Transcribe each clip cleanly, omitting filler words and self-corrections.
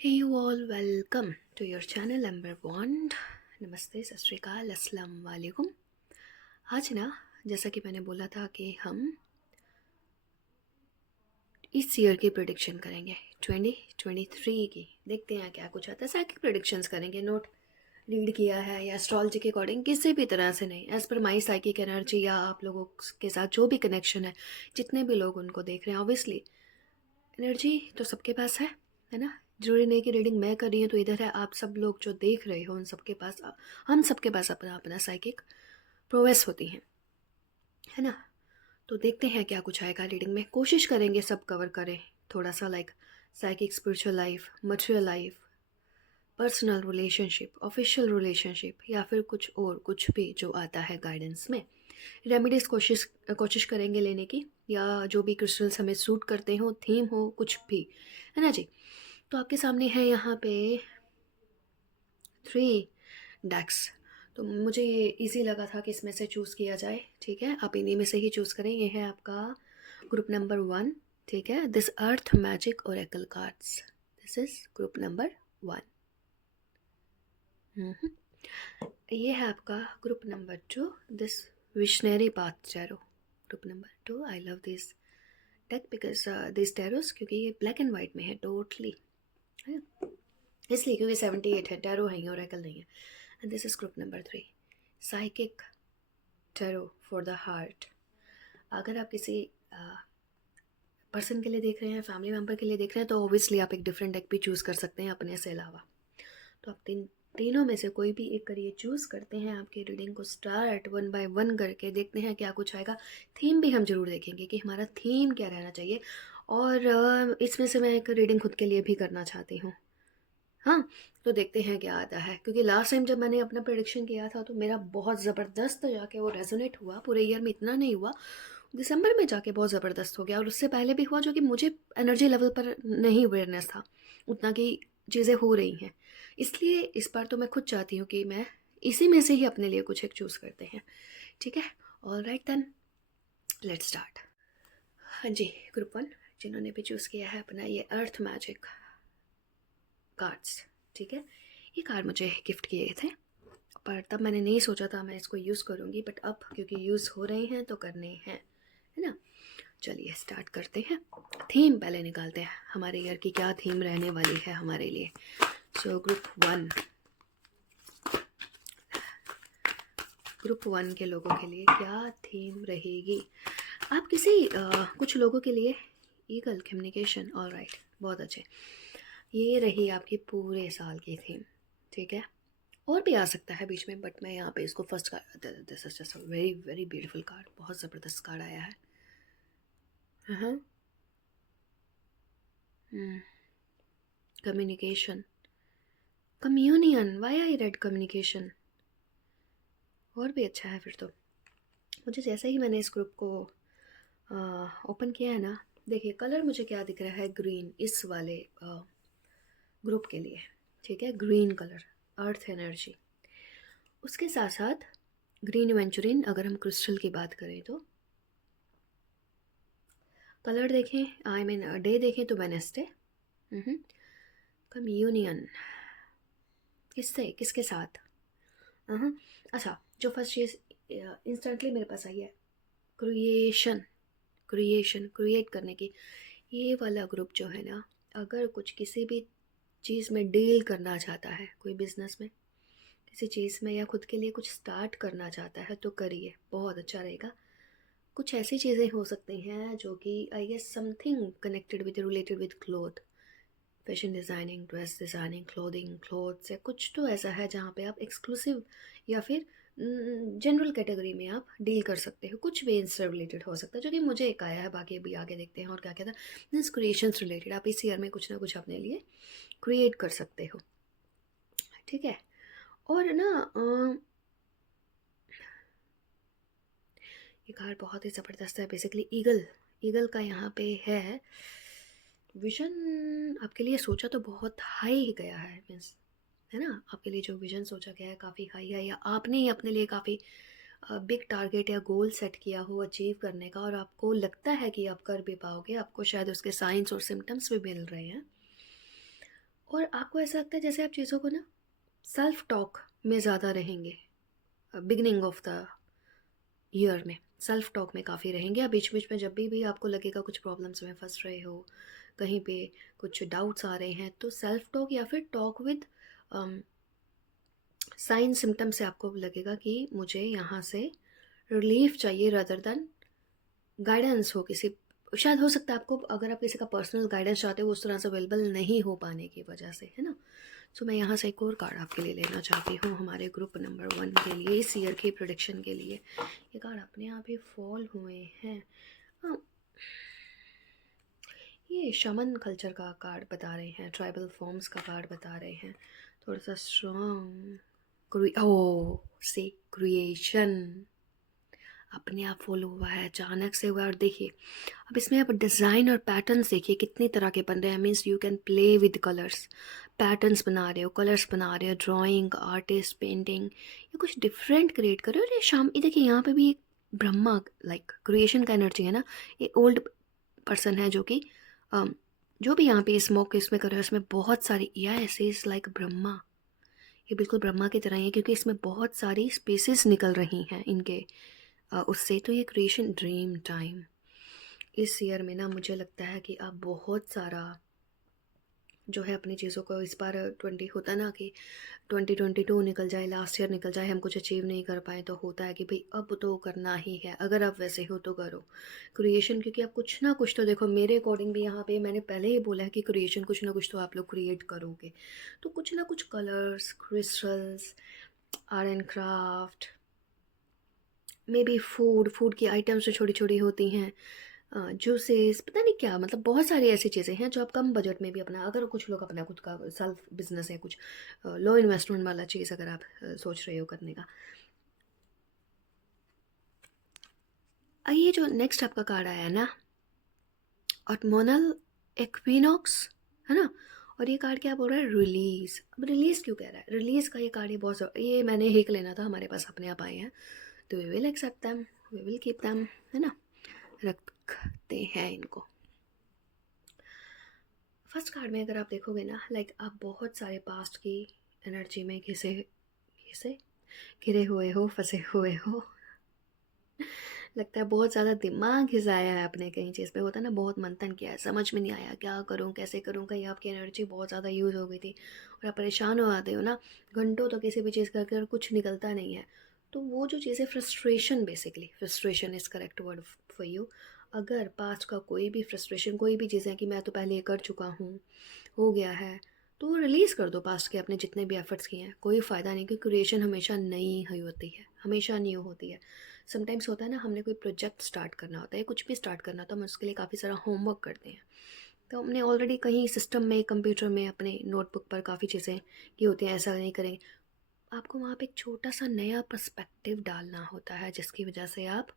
Hey you all, welcome to your channel number one. नमस्ते, सत श्री अकाल, अस्सलाम वालेकुम। आज ना, जैसा कि मैंने बोला था कि हम इस ईयर की प्रेडिक्शन करेंगे 2023 की। देखते हैं क्या कुछ आता है। साइकिक प्रेडिक्शंस करेंगे, नोट रीड किया है या एस्ट्रोलॉजी के अकॉर्डिंग, किसी भी तरह से नहीं, एज़ पर माई साइकिक एनर्जी या आप लोगों के साथ जो भी कनेक्शन है, जितने भी लोग उनको देख रहे हैं। ऑब्वियसली एनर्जी तो सबके पास है ना। जरूरी नहीं कि रीडिंग मैं कर रही हूँ तो इधर है। आप सब लोग जो देख रहे हो उन सबके पास, हम सबके पास अपना अपना साइकिक प्रोवेस होती हैं, है ना। तो देखते हैं क्या कुछ आएगा रीडिंग में। कोशिश करेंगे सब कवर करें थोड़ा सा, like psychic, spiritual life, material life, personal relationship, official relationship, या फिर कुछ और कुछ भी जो आता है गाइडेंस में। रेमेडीज़ कोशिश करेंगे लेने की, या जो भी क्रिस्टल्स हमें सूट करते हो, थीम हो, कुछ भी, है ना जी। तो आपके सामने है यहाँ पे 3 डेक्स। तो मुझे ये ईजी लगा था कि इसमें से चूज़ किया जाए। ठीक है, आप इन्हीं में से ही चूज़ करें। ये है आपका ग्रुप नंबर 1। ठीक है, this earth magic oracle cards, this is group number 1। ये है आपका group number 2, this visionary path tarot. Group number 2, I love this deck because this tarots, क्योंकि ये ब्लैक एंड वाइट में है टोटली, है इसलिए, क्योंकि 78 है, टैरो है ओरेकल नहीं है। And this is group number 3, psychic tarot for the heart. अगर आप किसी पर्सन के लिए देख रहे हैं, फैमिली मेम्बर के लिए देख रहे हैं, तो ऑब्वियसली आप एक डिफरेंट डेक भी चूज़ कर सकते हैं अपने से अलावा। तो आप तीनों में से कोई भी एक करिए, चूज़ करते हैं। आपकी रीडिंग को स्टार्ट 1 बाय 1 करके देखते हैं क्या कुछ आएगा। थीम भी हम जरूर देखेंगे कि हमारा थीम क्या रहना चाहिए। और इसमें से मैं एक रीडिंग खुद के लिए भी करना चाहती हूँ। हाँ, तो देखते हैं क्या आता है, क्योंकि लास्ट टाइम जब मैंने अपना प्रेडिक्शन किया था तो मेरा बहुत ज़बरदस्त जाके वो रेजोनेट हुआ। पूरे ईयर में इतना नहीं हुआ, दिसंबर में जाके बहुत ज़बरदस्त हो गया। और उससे पहले भी हुआ, जो कि मुझे एनर्जी लेवल पर नहीं अवेयरनेस था उतना कि चीज़ें हो रही हैं। इसलिए इस बार तो मैं खुद चाहती हूँ कि मैं इसी में से ही अपने लिए कुछ एक चूज़ करते हैं। ठीक है, all right then, let's start. हाँ जी, ग्रुप 1 जिन्होंने भी चूज़ किया है अपना ये अर्थ मैजिक कार्ड्स। ठीक है, ये कार्ड मुझे गिफ्ट किए थे, पर तब मैंने नहीं सोचा था मैं इसको यूज़ करूँगी, बट अब क्योंकि यूज़ हो रहे हैं तो करने हैं, है ना। चलिए स्टार्ट करते हैं। थीम पहले निकालते हैं, हमारे ईयर की क्या थीम रहने वाली है हमारे लिए। सो ग्रुप वन के लोगों के लिए क्या थीम रहेगी। आप किसी कुछ लोगों के लिए ईगल कम्युनिकेशन, ऑल राइट, बहुत अच्छे। ये रही आपकी पूरे साल की थीम। ठीक है, और भी आ सकता है बीच में, बट मैं यहाँ पे इसको first card, this is just very very beautiful card, बहुत ज़बरदस्त कार्ड आया है। हाँ, communication, communion, why I read communication, और भी अच्छा है फिर तो। मुझे जैसे ही मैंने इस ग्रुप को ओपन किया है ना, देखिए कलर मुझे क्या दिख रहा है, ग्रीन, इस वाले ग्रुप के लिए। ठीक है, ग्रीन कलर, अर्थ एनर्जी। उसके साथ साथ ग्रीन एवेंचुरिन, अगर हम क्रिस्टल की बात करें तो कलर देखें, आई मीन डे देखें तो वेनेसडे। कम्यूनियन, किससे, किसके साथ। अच्छा, जो फर्स्ट चीज़ इंस्टेंटली मेरे पास आई है, क्रिएशन, क्रिएट करने की। ये वाला ग्रुप जो है ना, अगर कुछ किसी भी चीज़ में डील करना चाहता है, कोई बिजनेस में, किसी चीज़ में, या खुद के लिए कुछ स्टार्ट करना चाहता है, तो करिए, बहुत अच्छा रहेगा। कुछ ऐसी चीज़ें हो सकती हैं जो कि I guess something connected with, related with cloth, fashion designing, dress designing, clothes, या कुछ तो ऐसा है जहाँ पे आप एक्सक्लूसिव या फिर जनरल कैटेगरी में आप डील कर सकते हो। कुछ भी इनसे रिलेटेड हो सकता है, जो कि मुझे एक आया है, बाकी अभी आगे देखते हैं और क्या कहता है। मीन्स क्रिएशंस रिलेटेड आप इस ईयर में कुछ ना कुछ अपने लिए क्रिएट कर सकते हो। ठीक है, और ना ये कार्ड बहुत ही ज़बरदस्त है। बेसिकली ईगल का यहाँ पे है विजन। आपके लिए सोचा तो बहुत हाई गया है, मीन्स, है ना, आपके लिए जो विजन सोचा गया है काफ़ी हाई है, या आपने ही अपने लिए काफ़ी बिग टारगेट या गोल सेट किया हो अचीव करने का, और आपको लगता है कि आप कर भी पाओगे। आपको शायद उसके साइंस और सिम्टम्स भी मिल रहे हैं। और आपको ऐसा लगता है जैसे आप चीज़ों को ना सेल्फ टॉक में ज़्यादा रहेंगे। बिगिनिंग ऑफ द ईयर में सेल्फ टॉक में काफ़ी रहेंगे। या बीच बीच में जब भी आपको लगेगा कुछ प्रॉब्लम्स में फंस रहे हो, कहीं पे कुछ डाउट्स आ रहे हैं, तो सेल्फ टॉक या फिर टॉक विद साइन सिम्टम से आपको लगेगा कि मुझे यहाँ से रिलीफ चाहिए रादर देन गाइडेंस हो किसी। शायद हो सकता है आपको, अगर आप किसी का पर्सनल गाइडेंस चाहते हो, उस तरह से अवेलेबल नहीं हो पाने की वजह से, है ना। सो मैं यहाँ से एक और कार्ड आपके लिए लेना चाहती हूँ हमारे ग्रुप नंबर 1 के लिए, इस ईयर की प्रोडिक्शन के लिए। ये कार्ड अपने आप ही फॉल हुए हैं। हाँ, ये शमन कल्चर का कार्ड बता रहे हैं, ट्राइबल फॉर्म्स का कार्ड बता रहे हैं, थोड़ा सा स्ट्रॉन्ग। ओ सी क्रिएशन अपने आप फॉलो हुआ है, अचानक से हुआ है। और देखिए अब इसमें आप डिज़ाइन और पैटर्न्स देखिए कितनी तरह के बन रहे हैं। Means you can play with colours, patterns बना रहे हो, कलर्स बना रहे हो, ड्राइंग आर्टिस्ट, पेंटिंग, ये कुछ डिफरेंट क्रिएट कर रहे हो। और ये शाम ये देखिए यहाँ पे भी एक ब्रह्मा लाइक क्रिएशन का एनर्जी है ना। ये ओल्ड पर्सन है जो कि जो भी यहाँ पे स्मोक इसमें कर रहे हो, इसमें बहुत सारी ऐसे इज लाइक ब्रह्मा। ये बिल्कुल ब्रह्मा की तरह ही है क्योंकि इसमें बहुत सारी स्पेसेस निकल रही हैं इनके उससे। तो ये क्रिएशन ड्रीम टाइम इस ईयर में ना, मुझे लगता है कि आप बहुत सारा जो है अपनी चीज़ों को इस बार 20 होता है ना कि 2022 निकल जाए, लास्ट ईयर निकल जाए, हम कुछ अचीव नहीं कर पाए, तो होता है कि भाई अब तो करना ही है। अगर आप वैसे हो तो करो क्रिएशन, क्योंकि आप कुछ ना कुछ तो देखो, मेरे अकॉर्डिंग भी यहाँ पे मैंने पहले ही बोला है कि क्रिएशन कुछ ना कुछ तो आप लोग क्रिएट करोगे। तो कुछ ना कुछ colours, crystals, art and craft, may be food की आइटम्स जो छोटी छोटी होती हैं, जूसेस, पता नहीं क्या, मतलब बहुत सारी ऐसी चीज़ें हैं जो आप कम बजट में भी अपना, अगर कुछ लोग अपना खुद का सेल्फ बिजनेस है, कुछ लो इन्वेस्टमेंट वाला चीज़ अगर आप सोच रहे हो करने का। ये जो नेक्स्ट आपका कार्ड आया है ना, ऑटमोनल एक्विनॉक्स, है ना। और ये कार्ड क्या बोल रहा है, रिलीज। अब रिलीज क्यों कह रहा है, रिलीज का ये कार्ड ये बहुत, ये मैंने हिक लेना था, हमारे पास अपने आप आए हैं, तो we will accept them, we will keep them, है ना, रखते हैं इनको। फर्स्ट कार्ड में अगर आप देखोगे ना, लाइक आप बहुत सारे पास्ट की एनर्जी में घिरे हुए हो, फंसे हुए हो। लगता है बहुत ज़्यादा दिमाग घिसाया है आपने कहीं चीज़ पे, होता है ना, बहुत मंथन किया है, समझ में नहीं आया क्या करूँ कैसे करूँ, कहीं आपकी एनर्जी बहुत ज़्यादा यूज़ हो गई थी और आप परेशान हो आते हो ना, घंटों तो किसी भी चीज़ करके और कुछ निकलता नहीं है। तो वो जो चीज़ें, frustration, basically frustration is correct word for you. अगर पास्ट का कोई भी फ्रस्ट्रेशन, कोई भी चीज़ें कि मैं तो पहले ये कर चुका हूँ, हो गया है, तो रिलीज़ कर दो पास्ट के अपने जितने भी एफर्ट्स किए हैं, कोई फ़ायदा नहीं, क्योंकि क्रिएशन हमेशा नई ही होती है, हमेशा न्यू होती है। समटाइम्स होता है ना, हमने कोई प्रोजेक्ट स्टार्ट करना होता है, कुछ भी स्टार्ट करना होता है, हम उसके लिए काफ़ी सारा होमवर्क करते हैं। तो हमने ऑलरेडी कहीं सिस्टम में, कंप्यूटर में, अपने नोटबुक पर काफ़ी चीज़ें की होती हैं, ऐसा नहीं करेंगे। आपको वहाँ पे एक छोटा सा नया पर्सपेक्टिव डालना होता है, जिसकी वजह से आप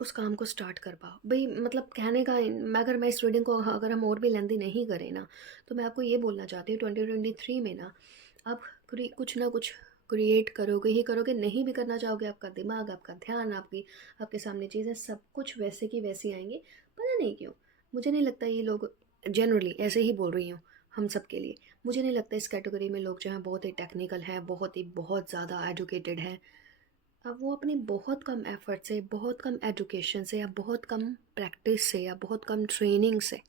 उस काम को स्टार्ट कर पाओ। भाई मतलब कहने का, अगर मैं इस रीडिंग को, अगर हम और भी लेंदी नहीं करें ना, तो मैं आपको ये बोलना चाहती हूँ 2023 में ना, आप कुछ ना कुछ क्रिएट करोगे ही करोगे। नहीं भी करना चाहोगे, आपका दिमाग, आपका ध्यान, आपके सामने चीज़ें सब कुछ वैसे की वैसी आएंगी। पता नहीं क्यों, मुझे नहीं लगता ये लोग, जनरली ऐसे ही बोल रही हूँ हम सब के लिए, मुझे नहीं लगता इस कैटेगरी में लोग जो हैं बहुत ही टेक्निकल हैं, बहुत ज़्यादा एजुकेटेड हैं। अब वो अपनी बहुत कम एफर्ट से, बहुत कम एजुकेशन से, या बहुत कम प्रैक्टिस से, या बहुत कम ट्रेनिंग से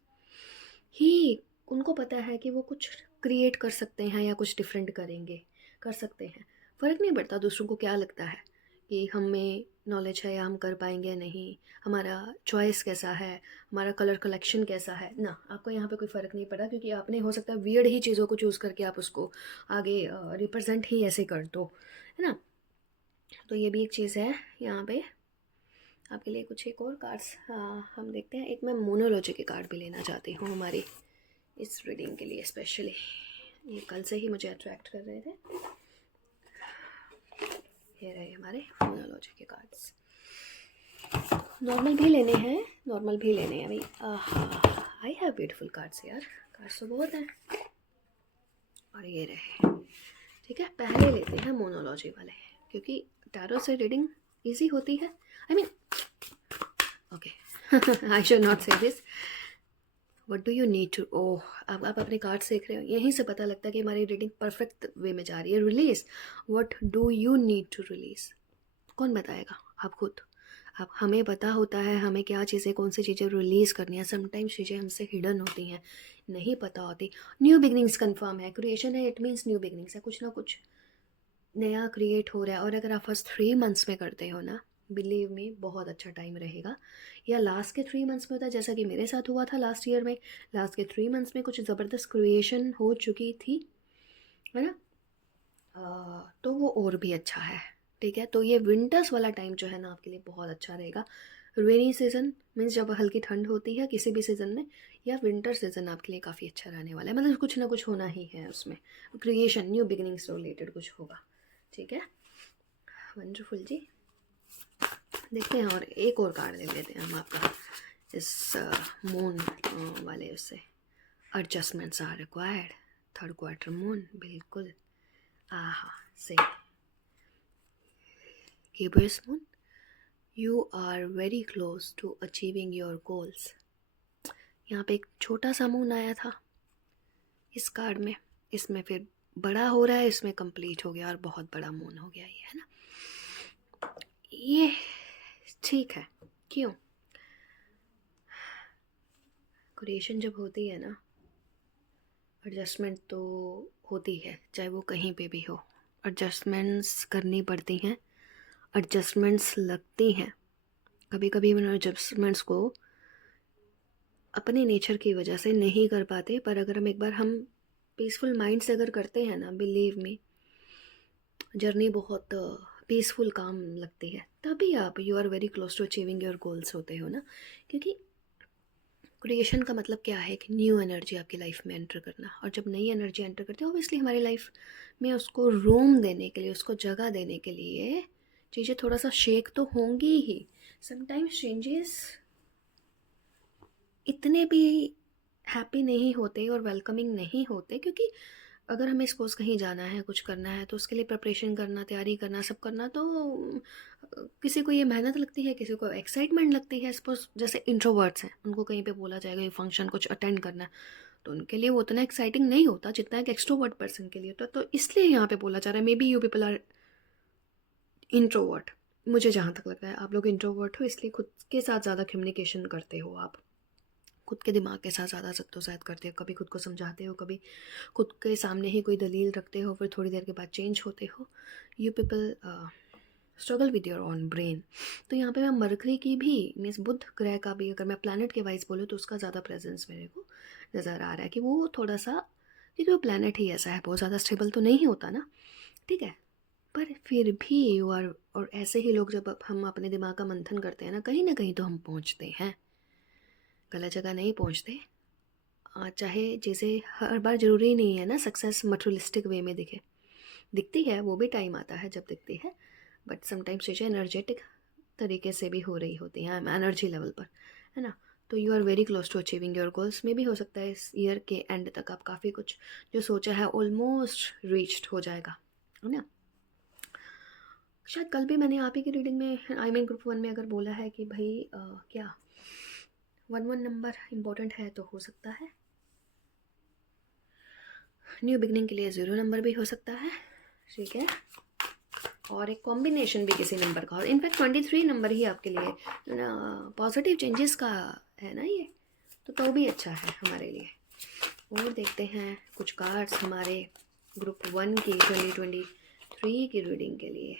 ही उनको पता है कि वो कुछ क्रिएट कर सकते हैं या कुछ डिफरेंट करेंगे, कर सकते हैं। फ़र्क नहीं पड़ता दूसरों को क्या लगता है कि हमें नॉलेज है या हम कर पाएंगे या नहीं, हमारा चॉइस कैसा है, हमारा कलर कलेक्शन कैसा है ना, आपको यहाँ पे कोई फ़र्क नहीं पड़ा, क्योंकि आपने हो सकता है वियर्ड ही चीज़ों को चूज़ करके आप उसको आगे रिप्रेजेंट ही ऐसे कर दो, है ना। तो ये भी एक चीज़ है यहाँ पे आपके लिए। कुछ एक और कार्ड्स हम देखते हैं। एक मैं मोनोलॉजी के कार्ड भी लेना चाहती हूँ हमारी इस रीडिंग के लिए स्पेशली, ये कल से ही मुझे अट्रैक्ट कर रहे थे। ये रहे हमारे मोनोलॉजी के कार्ड्स। नॉर्मल भी लेने हैं, नॉर्मल भी लेने हैं भाई। आई हैव ब्यूटीफुल कार्ड्स यार, कार्ड्स तो बहुत हैं। और ये रहे, ठीक है, पहले लेते हैं मोनोलॉजी वाले, क्योंकि टैरो से रीडिंग इजी होती है। I mean, okay, I should not say this. What do you need to, oh अब आप अपने कार्ड्स देख रहे हो, यहीं से पता लगता है कि हमारी रीडिंग परफेक्ट वे में जा रही है। Release, what do you need to release, कौन बताएगा? आप खुद। अब हमें पता होता है हमें क्या चीज़ें, कौन सी चीज़ें रिलीज़ करनी है। समटाइम्स चीज़ें हमसे हिडन होती हैं, नहीं पता होती। न्यू बिगनिंग्स कंफर्म है, क्रिएशन है, इट मीन्स न्यू बिगनिंग्स है, कुछ ना कुछ नया क्रिएट हो रहा है। और अगर आप फर्स्ट 3 मंथ्स में करते हो ना, बिलीव मी बहुत अच्छा टाइम रहेगा। या लास्ट के 3 मंथ्स में होता है, जैसा कि मेरे साथ हुआ था लास्ट ईयर में। लास्ट के 3 मंथ्स में कुछ ज़बरदस्त क्रिएशन हो चुकी थी, है ना। तो वो और भी अच्छा है, ठीक है। तो ये विंटर्स वाला टाइम जो है ना आपके लिए बहुत अच्छा रहेगा। रेनी सीज़न मीन्स जब हल्की ठंड होती है किसी भी सीज़न में, या विंटर सीज़न आपके लिए काफ़ी अच्छा रहने वाला है। मतलब कुछ ना कुछ होना ही है उसमें, क्रिएशन, न्यू बिगिनिंग्स से रिलेटेड कुछ होगा, ठीक है। वंडरफुल जी। देखते हैं, और एक और कार्ड ले लेते हैं हम आपका इस मून वाले उससे। Adjustments are required, third quarter moon, बिल्कुल। आहा, सही। Gabriel's moon, you are very close to achieving your goals। यहाँ पे एक छोटा सा मून आया था इस कार्ड में, इसमें फिर बड़ा हो रहा है, इसमें कंप्लीट हो गया और बहुत बड़ा मून हो गया ये, है ना। ये ठीक है, क्यों? क्रिएशन जब होती है ना, एडजस्टमेंट तो होती है, चाहे वो कहीं पे भी हो। एडजस्टमेंट्स करनी पड़ती हैं, एडजस्टमेंट्स लगती हैं। कभी कभी उन एडजस्टमेंट्स को अपने नेचर की वजह से नहीं कर पाते, पर अगर हम पीसफुल माइंड से अगर करते हैं ना, बिलीव मी जर्नी बहुत पीसफुल काम लगती है। तभी आप you are very close to achieving your goals होते हो ना। क्योंकि क्रिएशन का मतलब क्या है कि न्यू एनर्जी आपकी लाइफ में एंटर करना, और जब नई एनर्जी एंटर करती है ऑब्वियसली हमारी लाइफ में उसको रूम देने के लिए, उसको जगह देने के लिए चीज़ें थोड़ा सा शेक तो होंगी ही। समटाइम्स चेंजेस इतने भी हैप्पी नहीं होते और वेलकमिंग नहीं होते, क्योंकि अगर हमें सपोज़ कहीं जाना है, कुछ करना है, तो उसके लिए प्रिपरेशन करना, तैयारी करना, सब करना, तो किसी को ये मेहनत लगती है, किसी को एक्साइटमेंट लगती है। सपोज़ जैसे इंट्रोवर्ट्स हैं, उनको कहीं पे बोला जाएगा ये फंक्शन कुछ अटेंड करना है, तो उनके लिए वो उतना एक्साइटिंग नहीं होता जितना एक एक्सट्रोवर्ट पर्सन के लिए होता। तो इसलिए यहाँ पे बोला जा रहा है maybe you people are introvert. मुझे जहाँ तक लगता है आप लोग इंट्रोवर्ट हो, इसलिए खुद के साथ ज़्यादा कम्युनिकेशन करते हो, आप खुद के दिमाग के साथ ज़्यादा जद्दोजहद करते हो, कभी खुद को समझाते हो, कभी खुद के सामने ही कोई दलील रखते हो, फिर थोड़ी देर के बाद चेंज होते हो। You people struggle with your on brain. तो यहाँ पे मैं मरकरी की भी मीन्स बुध ग्रह का भी, अगर मैं प्लानट के वाइज बोलूँ तो उसका ज़्यादा प्रेजेंस मेरे को नज़र आ रहा है कि वो थोड़ा सा, क्योंकि वो प्लानट ही ऐसा है, बहुत ज़्यादा स्टेबल तो नहीं होता ना, ठीक है। पर फिर भी यू आर, और ऐसे ही लोग जब हम अपने दिमाग का मंथन करते हैं ना कहीं तो हम पहुँचते हैं, गलत जगह नहीं पहुँचते। चाहे जैसे हर बार ज़रूरी नहीं है ना सक्सेस मटेरियलिस्टिक वे में दिखती है, वो भी टाइम आता है जब दिखती है, बट समटाइम्स चीज़ें एनर्जेटिक तरीके से भी हो रही होती हैं एनर्जी लेवल पर, है ना। तो you are very close to achieving your goals. में भी हो सकता है इस ईयर के एंड तक आप काफ़ी कुछ जो सोचा है ऑलमोस्ट रीच्ड हो जाएगा, है ना। शायद कल भी मैंने आप ही की रीडिंग में आई मीन ग्रुप 1 में अगर बोला है कि भाई क्या 1 नंबर इम्पोर्टेंट है, तो हो सकता है न्यू बिगनिंग के लिए 0 नंबर भी हो सकता है, ठीक है। और एक कॉम्बिनेशन भी किसी नंबर का, और इनफैक्ट 23 नंबर ही आपके लिए पॉजिटिव चेंजेस का है ना ये, तो भी अच्छा है हमारे लिए। और देखते हैं कुछ कार्ड्स हमारे ग्रुप 1 की 2023 की रीडिंग के लिए।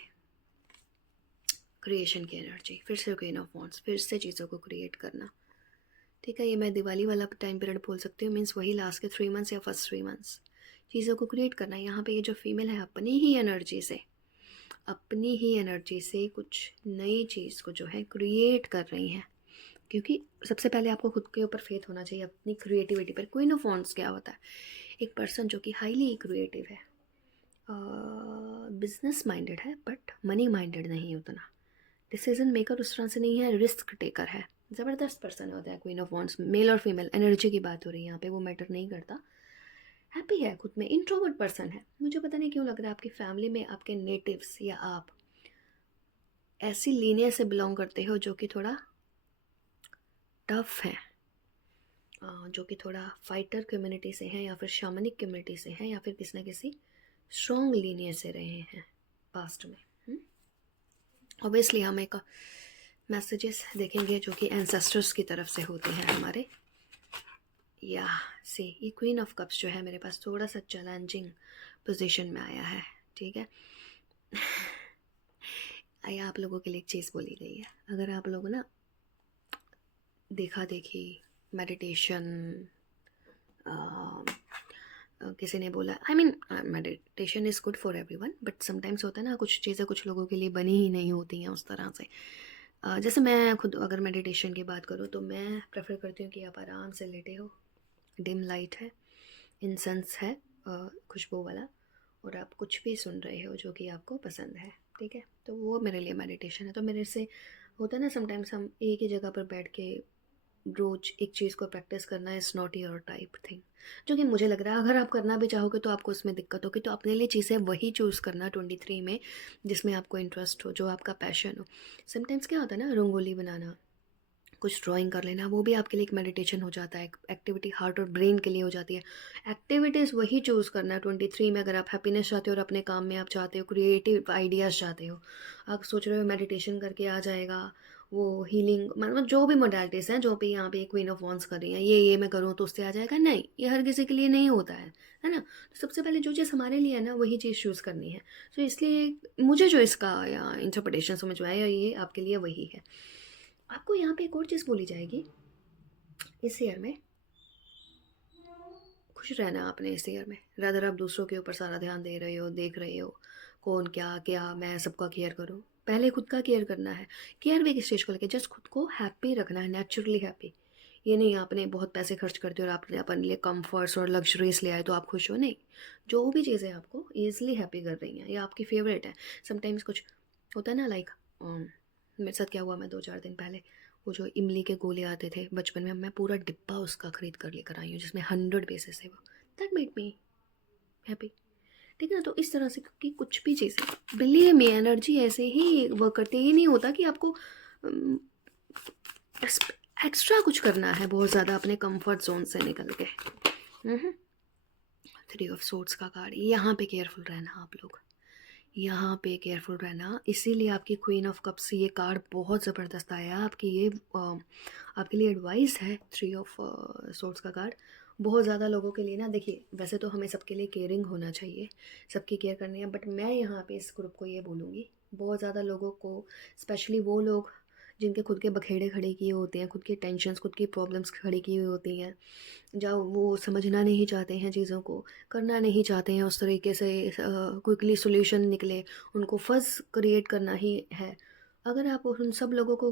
क्रिएशन की एनर्जी, फिर से क्वीन ऑफ वांड्स, फिर से चीज़ों को क्रिएट करना, ठीक है। ये मैं दिवाली वाला टाइम पीरियड बोल सकती हूँ, मीन्स वही लास्ट के 3 मंथ्स या फर्स्ट 3 मंथ्स चीज़ों को क्रिएट करना। यहाँ पे ये जो फीमेल है अपनी ही एनर्जी से कुछ नई चीज़ को जो है क्रिएट कर रही हैं, क्योंकि सबसे पहले आपको खुद के ऊपर फेथ होना चाहिए, अपनी क्रिएटिविटी पर। क्वीन ऑफ वांड्स क्या होता है? एक पर्सन जो कि हाईली क्रिएटिव है, बिजनेस माइंडेड है, बट मनी माइंडेड नहीं उतना, डिसीजन मेकर उस तरह से नहीं है, रिस्क टेकर है, ज़बरदस्त पर्सन होता है क्वीन ऑफ वांड्स। मेल और फीमेल एनर्जी की बात हो रही है यहाँ पे, वो मैटर नहीं करता। हैप्पी है खुद में, इंट्रोवर्ट पर्सन है। मुझे पता नहीं क्यों लग रहा है आपकी फैमिली में आपके नेटिव्स या आप ऐसी लीनियर से बिलोंग करते हो जो कि थोड़ा टफ है, जो कि थोड़ा फाइटर कम्युनिटी से हैं या फिर शामनिक कम्युनिटी से हैं या फिर किसी न किसी स्ट्रॉन्ग लीनियर से रहे हैं पास्ट में। ऑब्वियसली हम एक मैसेजेस देखेंगे जो कि एंसेस्टर्स की तरफ से होते हैं हमारे। या से ये क्वीन ऑफ कप्स जो है मेरे पास थोड़ा सा चैलेंजिंग पोजीशन में आया है, ठीक है। आया आप लोगों के लिए एक चीज़ बोली गई है, अगर आप लोग ना देखा देखी मेडिटेशन, किसी ने बोला I mean meditation is good for everyone, but sometimes होता है ना कुछ चीज़ें कुछ लोगों के लिए बनी ही नहीं होती हैं उस तरह से। जैसे मैं खुद अगर मेडिटेशन की बात करूँ तो मैं प्रेफर करती हूँ कि आप आराम से लेटे हो, डिम लाइट है, इंसेंस है खुशबू वाला, और आप कुछ भी सुन रहे हो जो कि आपको पसंद है, ठीक है। तो वो मेरे लिए मेडिटेशन है। तो मेरे से होता है ना समटाइम्स हम एक ही जगह पर बैठ के रोज एक चीज़ को प्रैक्टिस करना is not your type thing, जो कि मुझे लग रहा है अगर आप करना भी चाहोगे तो आपको उसमें दिक्कत होगी। तो अपने लिए चीज़ें वही चूज़ करना 23 में जिसमें आपको इंटरेस्ट हो, जो आपका पैशन हो। समटाइम्स क्या होता है ना, रंगोली बनाना, कुछ ड्राइंग कर लेना, वो भी आपके लिए एक मेडिटेशन हो जाता है, एक एक्टिविटी हार्ट और ब्रेन के लिए हो जाती है। एक्टिविटीज़ वही चूज़ करना है 23 में अगर आप हैप्पीनेस चाहते हो और अपने काम में आप चाहते हो क्रिएटिव आइडियाज़ चाहते हो। आप सोच रहे हो मेडिटेशन करके आ जाएगा वो हीलिंग, मतलब जो भी मोडालिटीज़ हैं, जो भी यहाँ पे क्वीन ऑफ वॉन्ड्स कर रही हैं, ये मैं करूँ तो उससे आ जाएगा, नहीं, ये हर किसी के लिए नहीं होता है ना। तो सबसे पहले जो चीज़ हमारे लिए है ना वही चीज़ चूज़ करनी है। तो इसलिए मुझे जो इसका या इंटरप्रिटेशन समझ में आया ये आपके लिए वही है। आपको यहाँ पे एक और चीज़ बोली जाएगी, इस ईयर में खुश रहना आपने। इस ईयर में रादर आप दूसरों के ऊपर सारा ध्यान दे रहे हो, देख रहे हो कौन क्या क्या मैं सबका केयर करूँ, पहले खुद का केयर करना है। केयर भी किस चीज़ को लेके, जस्ट खुद को हैप्पी रखना है, नेचुरली हैप्पी। ये नहीं आपने बहुत पैसे खर्च कर दिए और आपने अपने लिए कंफर्ट्स और लग्जरीज ले आए तो आप खुश हो, नहीं। जो भी चीज़ें आपको ईजिली हैप्पी कर रही हैं या आपकी फेवरेट है। समटाइम्स कुछ होता है ना, लाइक मेरे साथ क्या हुआ, मैं 2-4 दिन पहले वो जो इमली के गोले आते थे बचपन में, मैं पूरा डिब्बा उसका खरीद कर लेकर आई हूँ जिसमें 100 पीसेस है वो। दैट मेड मी हैप्पी, ठीक है ना। तो इस तरह से कि कुछ भी चीज़ें बिलीव में एनर्जी ऐसे ही वर्क करती है। ये नहीं होता कि आपको एक्स्ट्रा कुछ करना है बहुत ज़्यादा अपने कंफर्ट जोन से निकल के। 3 ऑफ सोर्ड्स का कार्ड, यहाँ पे केयरफुल रहना आप लोग, यहाँ पे केयरफुल रहना। इसीलिए आपकी क्वीन ऑफ कप्स ये कार्ड बहुत ज़बरदस्त आया आपकी। ये आपके लिए एडवाइस है 3 ऑफ सोर्ड्स का कार्ड। बहुत ज़्यादा लोगों के लिए ना, देखिए वैसे तो हमें सबके लिए केयरिंग होना चाहिए, सबकी केयर करनी है, बट मैं यहाँ पे इस ग्रुप को ये बोलूँगी, बहुत ज़्यादा लोगों को, स्पेशली वो लोग जिनके खुद के बखेड़े खड़े किए होते हैं, खुद की टेंशन्स, खुद की प्रॉब्लम्स खड़ी की हुई होती हैं, जब वो समझना नहीं चाहते हैं चीज़ों को, करना नहीं चाहते हैं उस तरीके से क्विकली सॉल्यूशन निकले, उनको फंस क्रिएट करना ही है। अगर आप उन सब लोगों को,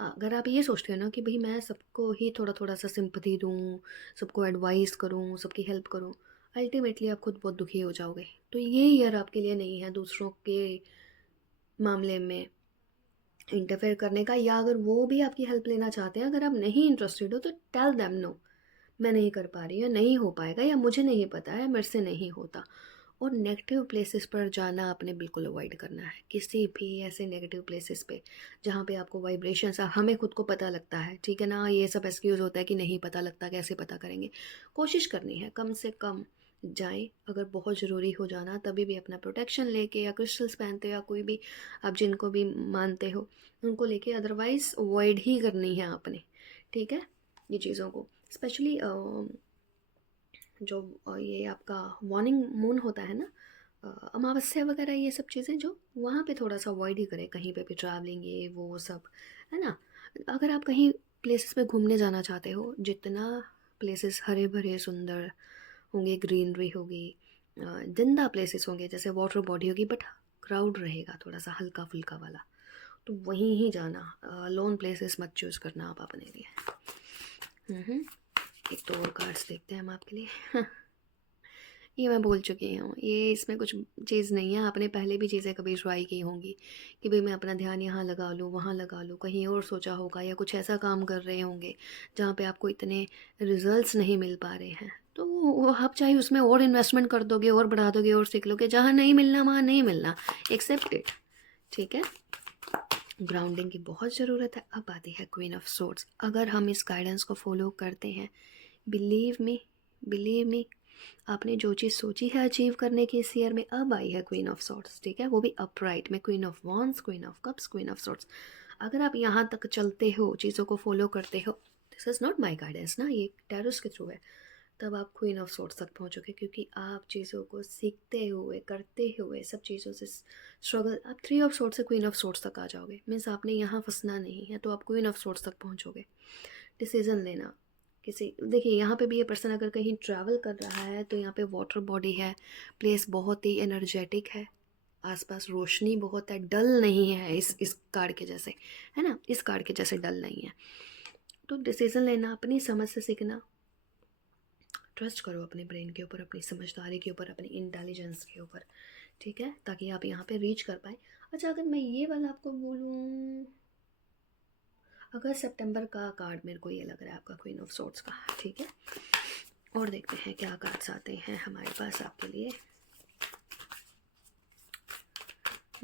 अगर आप ये सोचते हो ना कि भाई मैं सबको ही थोड़ा थोड़ा सा सिंपथी दूँ, सबको एडवाइस करूँ, सबकी हेल्प करूँ, अल्टीमेटली आप खुद बहुत दुखी हो जाओगे। तो ये ईयर आपके लिए नहीं है दूसरों के मामले में इंटरफेयर करने का, या अगर वो भी आपकी हेल्प लेना चाहते हैं, अगर आप नहीं इंटरेस्टेड हो तो टेल देम नो, मैं नहीं कर पा रही, या नहीं हो पाएगा, या मुझे नहीं पता है, मेरे से नहीं होता। और नेगेटिव प्लेसेस पर जाना आपने बिल्कुल अवॉइड करना है, किसी भी ऐसे नेगेटिव प्लेसेस पे जहाँ पे आपको वाइब्रेशंस, हमें खुद को पता लगता है, ठीक है ना। ये सब एक्सक्यूज़ होता है कि नहीं पता लगता, कैसे पता करेंगे। कोशिश करनी है कम से कम जाएं, अगर बहुत ज़रूरी हो जाना तभी भी अपना प्रोटेक्शन लेके, या क्रिस्टल्स पहनते हो, या कोई भी आप जिनको भी मानते हो उनको लेके, अदरवाइज़ अवॉइड ही करनी है आपने, ठीक है, ये चीज़ों को। स्पेशली जो ये आपका मॉर्निंग मून होता है ना, अमावस्या वगैरह, ये सब चीज़ें जो वहाँ पे थोड़ा सा अवॉइड ही करें, कहीं पे भी ट्रैवलिंग ये वो सब, है ना। अगर आप कहीं प्लेसेस पे घूमने जाना चाहते हो, जितना प्लेसेस हरे भरे सुंदर होंगे, ग्रीनरी होगी, जिंदा प्लेसेस होंगे, जैसे वाटर बॉडी होगी, बट क्राउड रहेगा थोड़ा सा हल्का फुल्का वाला, तो वहीं ही जाना। लोन प्लेसेस मत चूज़ करना आप अपने लिए। एक तो और कार्ड्स देखते हैं हम आपके लिए। ये मैं बोल चुकी हूँ, ये इसमें कुछ चीज़ नहीं है, आपने पहले भी चीज़ें कभी ट्राई की होंगी कि भाई मैं अपना ध्यान यहाँ लगा लूँ, वहाँ लगा लूँ, कहीं और सोचा होगा, या कुछ ऐसा काम कर रहे होंगे जहाँ पे आपको इतने रिजल्ट्स नहीं मिल पा रहे हैं, तो वो आप चाहे उसमें और इन्वेस्टमेंट कर दोगे और बढ़ा दोगे और सीख लोगे, जहाँ नहीं मिलना वहाँ नहीं मिलना, एक्सेप्ट इट, ठीक है। ग्राउंडिंग की बहुत ज़रूरत है। अब आती है क्वीन ऑफ सोर्ड्स। अगर हम इस गाइडेंस को फॉलो करते हैं, बिलीव मी, आपने जो चीज़ सोची है अचीव करने की इस ईयर में, अब आई है क्वीन ऑफ सॉर्ट्स, ठीक है, वो भी अपराइट में, queen of wands, queen of cups, queen of swords. अगर आप यहाँ तक चलते हो, चीज़ों को फॉलो करते हो, this is not my guidance ना, ये टैरोस के थ्रू है, तब आप क्वीन ऑफ सॉर्ट्स तक पहुँचोगे, क्योंकि आप चीज़ों को सीखते हुए, करते हुए, सब चीज़ों से स्ट्रगल, आप थ्री ऑफ सॉर्ट्स से क्वीन ऑफ सॉर्ट्स तक आ जाओगे। मीन्स आपने यहाँ फंसना नहीं है, तो आप क्वीन ऑफ सॉर्ट्स तक पहुँचोगे। डिसीज़न लेना, किसी, देखिए यहाँ पे भी ये पर्सन अगर कहीं ट्रैवल कर रहा है तो यहाँ पे वाटर बॉडी है, प्लेस बहुत ही एनर्जेटिक है, आसपास रोशनी बहुत है, डल नहीं है इस कार्ड के जैसे, है ना, इस कार्ड के जैसे डल नहीं है। तो डिसीज़न लेना, अपनी समझ से सीखना, ट्रस्ट करो अपने ब्रेन के ऊपर, अपनी समझदारी के ऊपर, अपनी इंटेलिजेंस के ऊपर, ठीक है, ताकि आप यहाँ पे रीच कर पाए। अच्छा, अगर मैं ये वाला आपको बोलूँ, अगस्त सितंबर का कार्ड मेरे को ये लग रहा है आपका क्वीन ऑफ सॉर्ट्स का, ठीक है। और देखते हैं क्या कार्ड्स आते हैं हमारे पास आपके लिए,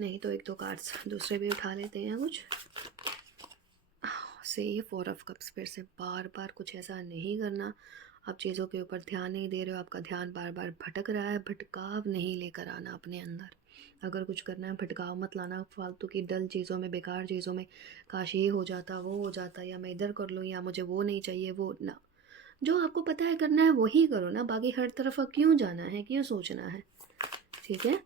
नहीं तो एक दो कार्ड्स दूसरे भी उठा लेते हैं कुछ। से 4 ऑफ कप्स, फिर से बार बार कुछ ऐसा नहीं करना, आप चीज़ों के ऊपर ध्यान नहीं दे रहे हो, आपका ध्यान बार बार भटक रहा है, भटकाव नहीं लेकर आना अपने अंदर। अगर कुछ करना है भटकाव मत लाना फालतू की डल चीज़ों में, बेकार चीज़ों में, काश ये हो जाता, वो हो जाता, या मैं इधर कर लूँ, या मुझे वो नहीं चाहिए, वो ना, जो आपको पता है करना है वही करो ना, बाकी हर तरफ क्यों जाना है, क्यों सोचना है, ठीक है।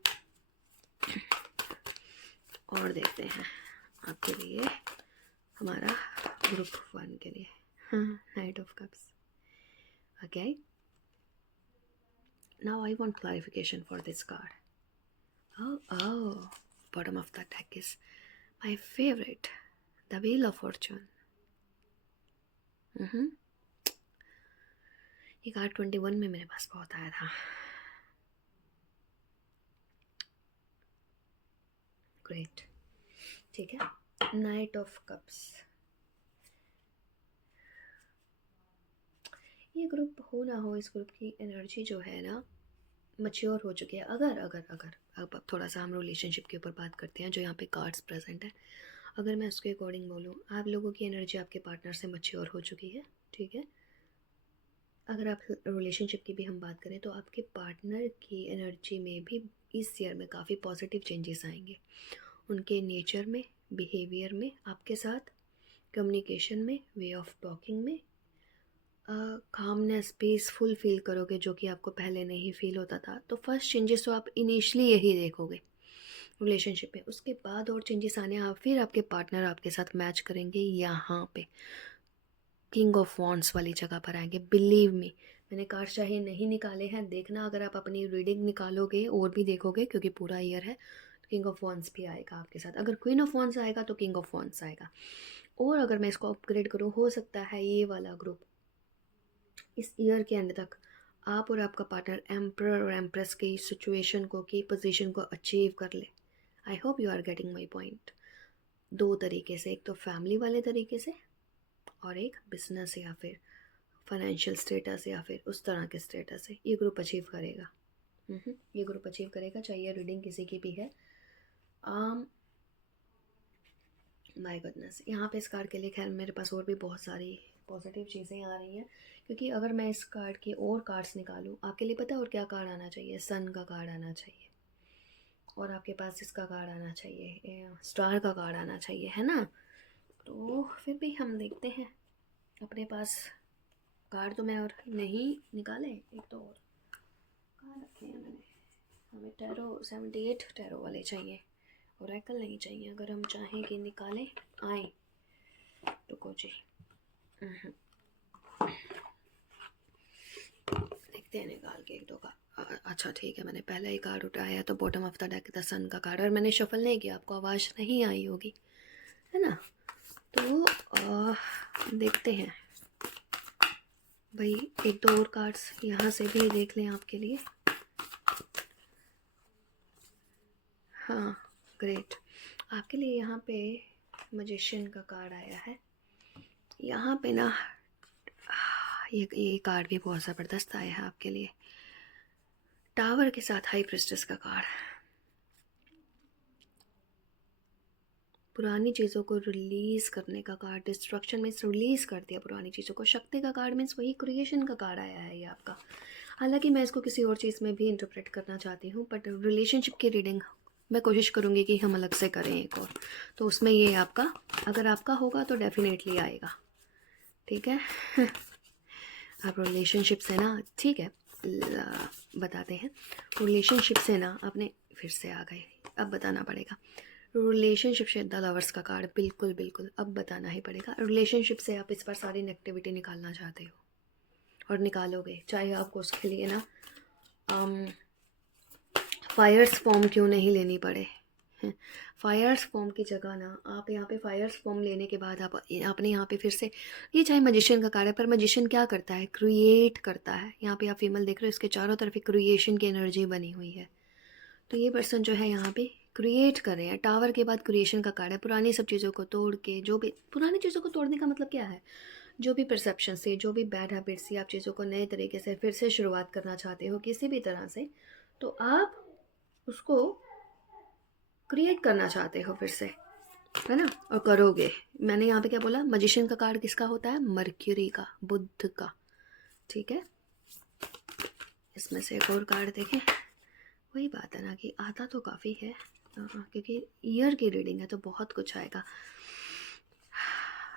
और देखते हैं आपके लिए हमारा ग्रुप 1 के लिए, हाँ, night of cups, okay. Now I want clarification for this card. Oh, bottom of the deck is my favorite, the Wheel of Fortune. ये कार्ड 21 में मेरे पास बहुत आया था। ग्रेट, ठीक है। नाइट ऑफ कप्स, ये ग्रुप हो ना हो, इस ग्रुप की एनर्जी जो है ना मैच्योर हो चुकी है। अगर अगर अगर अब थोड़ा सा हम रिलेशनशिप के ऊपर बात करते हैं, जो यहाँ पे कार्ड्स प्रेजेंट है, अगर मैं उसके अकॉर्डिंग बोलूँ, आप लोगों की एनर्जी आपके पार्टनर से मैच्योर हो चुकी है, ठीक है। अगर आप रिलेशनशिप की भी हम बात करें तो आपके पार्टनर की एनर्जी में भी इस ईयर में काफ़ी पॉजिटिव चेंजेस आएंगे, उनके नेचर में, बिहेवियर में, आपके साथ कम्युनिकेशन में, वे ऑफ टॉकिंग में, कामनेस, पीसफुल फील करोगे, जो कि आपको पहले नहीं फील होता था। तो फर्स्ट चेंजेस तो आप इनिशियली यही देखोगे रिलेशनशिप में, उसके बाद और चेंजेस आने, आप फिर आपके पार्टनर आपके साथ मैच करेंगे, यहाँ पे किंग ऑफ वॉन्ड्स वाली जगह पर आएंगे। बिलीव मी, मैंने कार्ड चाहे नहीं निकाले हैं, देखना अगर आप अपनी रीडिंग निकालोगे और भी देखोगे, क्योंकि पूरा ईयर है, किंग ऑफ वॉन्ड्स भी आएगा आपके साथ। अगर क्वीन ऑफ वॉन्ड्स आएगा तो किंग ऑफ वॉन्ड्स आएगा। और अगर मैं इसको अपग्रेड करूँ, हो सकता है ये वाला ग्रुप इस ईयर के एंड तक आप और आपका पार्टनर एम्परर और एम्प्रेस की सिचुएशन को, की पोजीशन को अचीव कर ले। I hope you are getting my point. दो तरीके से, एक तो फैमिली वाले तरीके से, और एक बिजनेस या फिर फाइनेंशियल स्टेटस या फिर उस तरह के स्टेटस से ये ग्रुप अचीव करेगा। ये ग्रुप अचीव करेगा, चाहिए रीडिंग किसी की भी है। माय गुडनेस, यहाँ पे इस कार्ड के लिए खैर मेरे पास और भी बहुत सारी पॉजिटिव चीज़ें आ रही हैं, क्योंकि अगर मैं इस कार्ड के और कार्ड्स निकालूँ, आपके लिए पता है और क्या कार्ड आना चाहिए, सन का कार्ड आना चाहिए, और आपके पास इसका कार्ड आना चाहिए, स्टार का कार्ड आना चाहिए, है ना। तो फिर भी हम देखते हैं, अपने पास कार्ड तो मैं और नहीं निकाले, एक तो और कहाँ रखे हैं मैंने, हमें टैरो 78 टैरो वाले चाहिए, ओरेकल नहीं चाहिए। अगर हम चाहें कि निकालें आए, रुको जी, देखते हैं निकाल के एक दो का। अच्छा ठीक है, मैंने पहले ही कार्ड उठाया तो bottom of the deck the sun का कार्ड, और मैंने शफल नहीं किया, आपको आवाज़ नहीं आई होगी, है ना। तो देखते हैं भाई, एक दो और कार्ड्स यहाँ से भी देख लें आपके लिए। हाँ ग्रेट, आपके लिए यहाँ पे मैजिशियन का कार्ड आया है। यहाँ पे ना ये कार्ड भी बहुत ज़बरदस्त आया है आपके लिए, टावर के साथ हाई प्रिस्टेस का कार्ड, पुरानी चीज़ों को रिलीज़ करने का कार्ड, डिस्ट्रक्शन मीन्स रिलीज़ कर दिया पुरानी चीज़ों को। शक्ति का कार्ड मीन्स वही क्रिएशन का कार्ड आया है ये आपका। हालांकि मैं इसको किसी और चीज़ में भी इंटरप्रेट करना चाहती हूँ, बट रिलेशनशिप की रीडिंग मैं कोशिश करूँगी कि हम अलग से करें एक और, तो उसमें ये आपका, अगर आपका होगा तो डेफिनेटली आएगा, ठीक है। आप रिलेशनशिप से ना, ठीक है, बताते हैं। रिलेशनशिप से ना आपने फिर से आ गए, अब बताना पड़ेगा। रिलेशनशिप से द लवर्स का कार्ड, बिल्कुल बिल्कुल अब बताना ही पड़ेगा। रिलेशनशिप से आप इस बार सारी नेगेटिविटी निकालना चाहते हो और निकालोगे, चाहे आपको उसके लिए ना फायर्स फॉर्म क्यों नहीं लेनी पड़े। फायर्स फॉर्म की जगह ना आप यहाँ पे फायर्स फॉर्म लेने के बाद आपने यहाँ पे फिर से, ये चाहे मजिशियन का कार्ड है, पर मजिशियन क्या करता है, क्रिएट करता है। यहाँ पे आप फीमेल देख रहे हो, इसके चारों तरफ एक क्रिएशन की एनर्जी बनी हुई है। तो ये पर्सन जो है यहाँ पे क्रिएट कर रहे हैं। टावर के बाद क्रिएशन का कार्ड है। पुरानी सब चीज़ों को तोड़ के, जो भी पुरानी चीज़ों को तोड़ने का मतलब क्या है, जो भी परसेप्शन से, जो भी बैड हैबिट से आप चीज़ों को नए तरीके से फिर से शुरुआत करना चाहते हो किसी भी तरह से, तो आप उसको क्रिएट करना चाहते हो फिर से, है ना, और करोगे। मैंने यहाँ पे क्या बोला, मजिशियन का कार्ड किसका होता है, मर्क्यूरी का, बुध का, ठीक है। इसमें से एक और कार्ड देखें। वही बात है ना कि आता तो काफ़ी है, क्योंकि ईयर की रीडिंग है तो बहुत कुछ आएगा।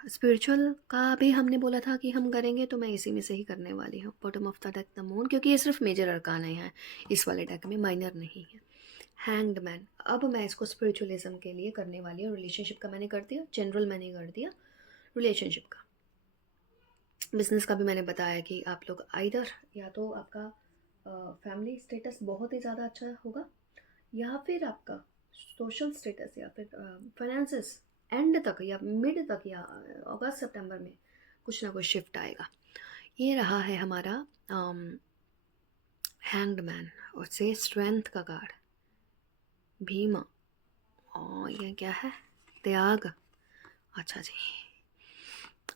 स्पिरिचुअल का भी हमने बोला था कि हम करेंगे, तो मैं इसी में से ही करने वाली हूँ। Bottom of the deck the moon, क्योंकि ये सिर्फ मेजर अरकाने हैं इस वाले डेक में, माइनर नहीं है। हैंग्ड मैन, अब मैं इसको स्पिरिचुअलिज्म के लिए करने वाली हूँ। रिलेशनशिप का मैंने कर दिया, जनरल मैंने कर दिया, रिलेशनशिप का। बिजनेस का भी मैंने बताया कि आप लोग आइदर या तो आपका फैमिली स्टेटस बहुत ही ज़्यादा अच्छा होगा, या फिर आपका सोशल स्टेटस, या फिर फाइनेंसेस एंड तक या मिड तक या अगस्त सितंबर में कुछ ना कुछ शिफ्ट आएगा। ये रहा है हमारा हैंग्ड मैन, और से स्ट्रेंथ का कार्ड, भीमा, और ये क्या है, त्याग। अच्छा जी,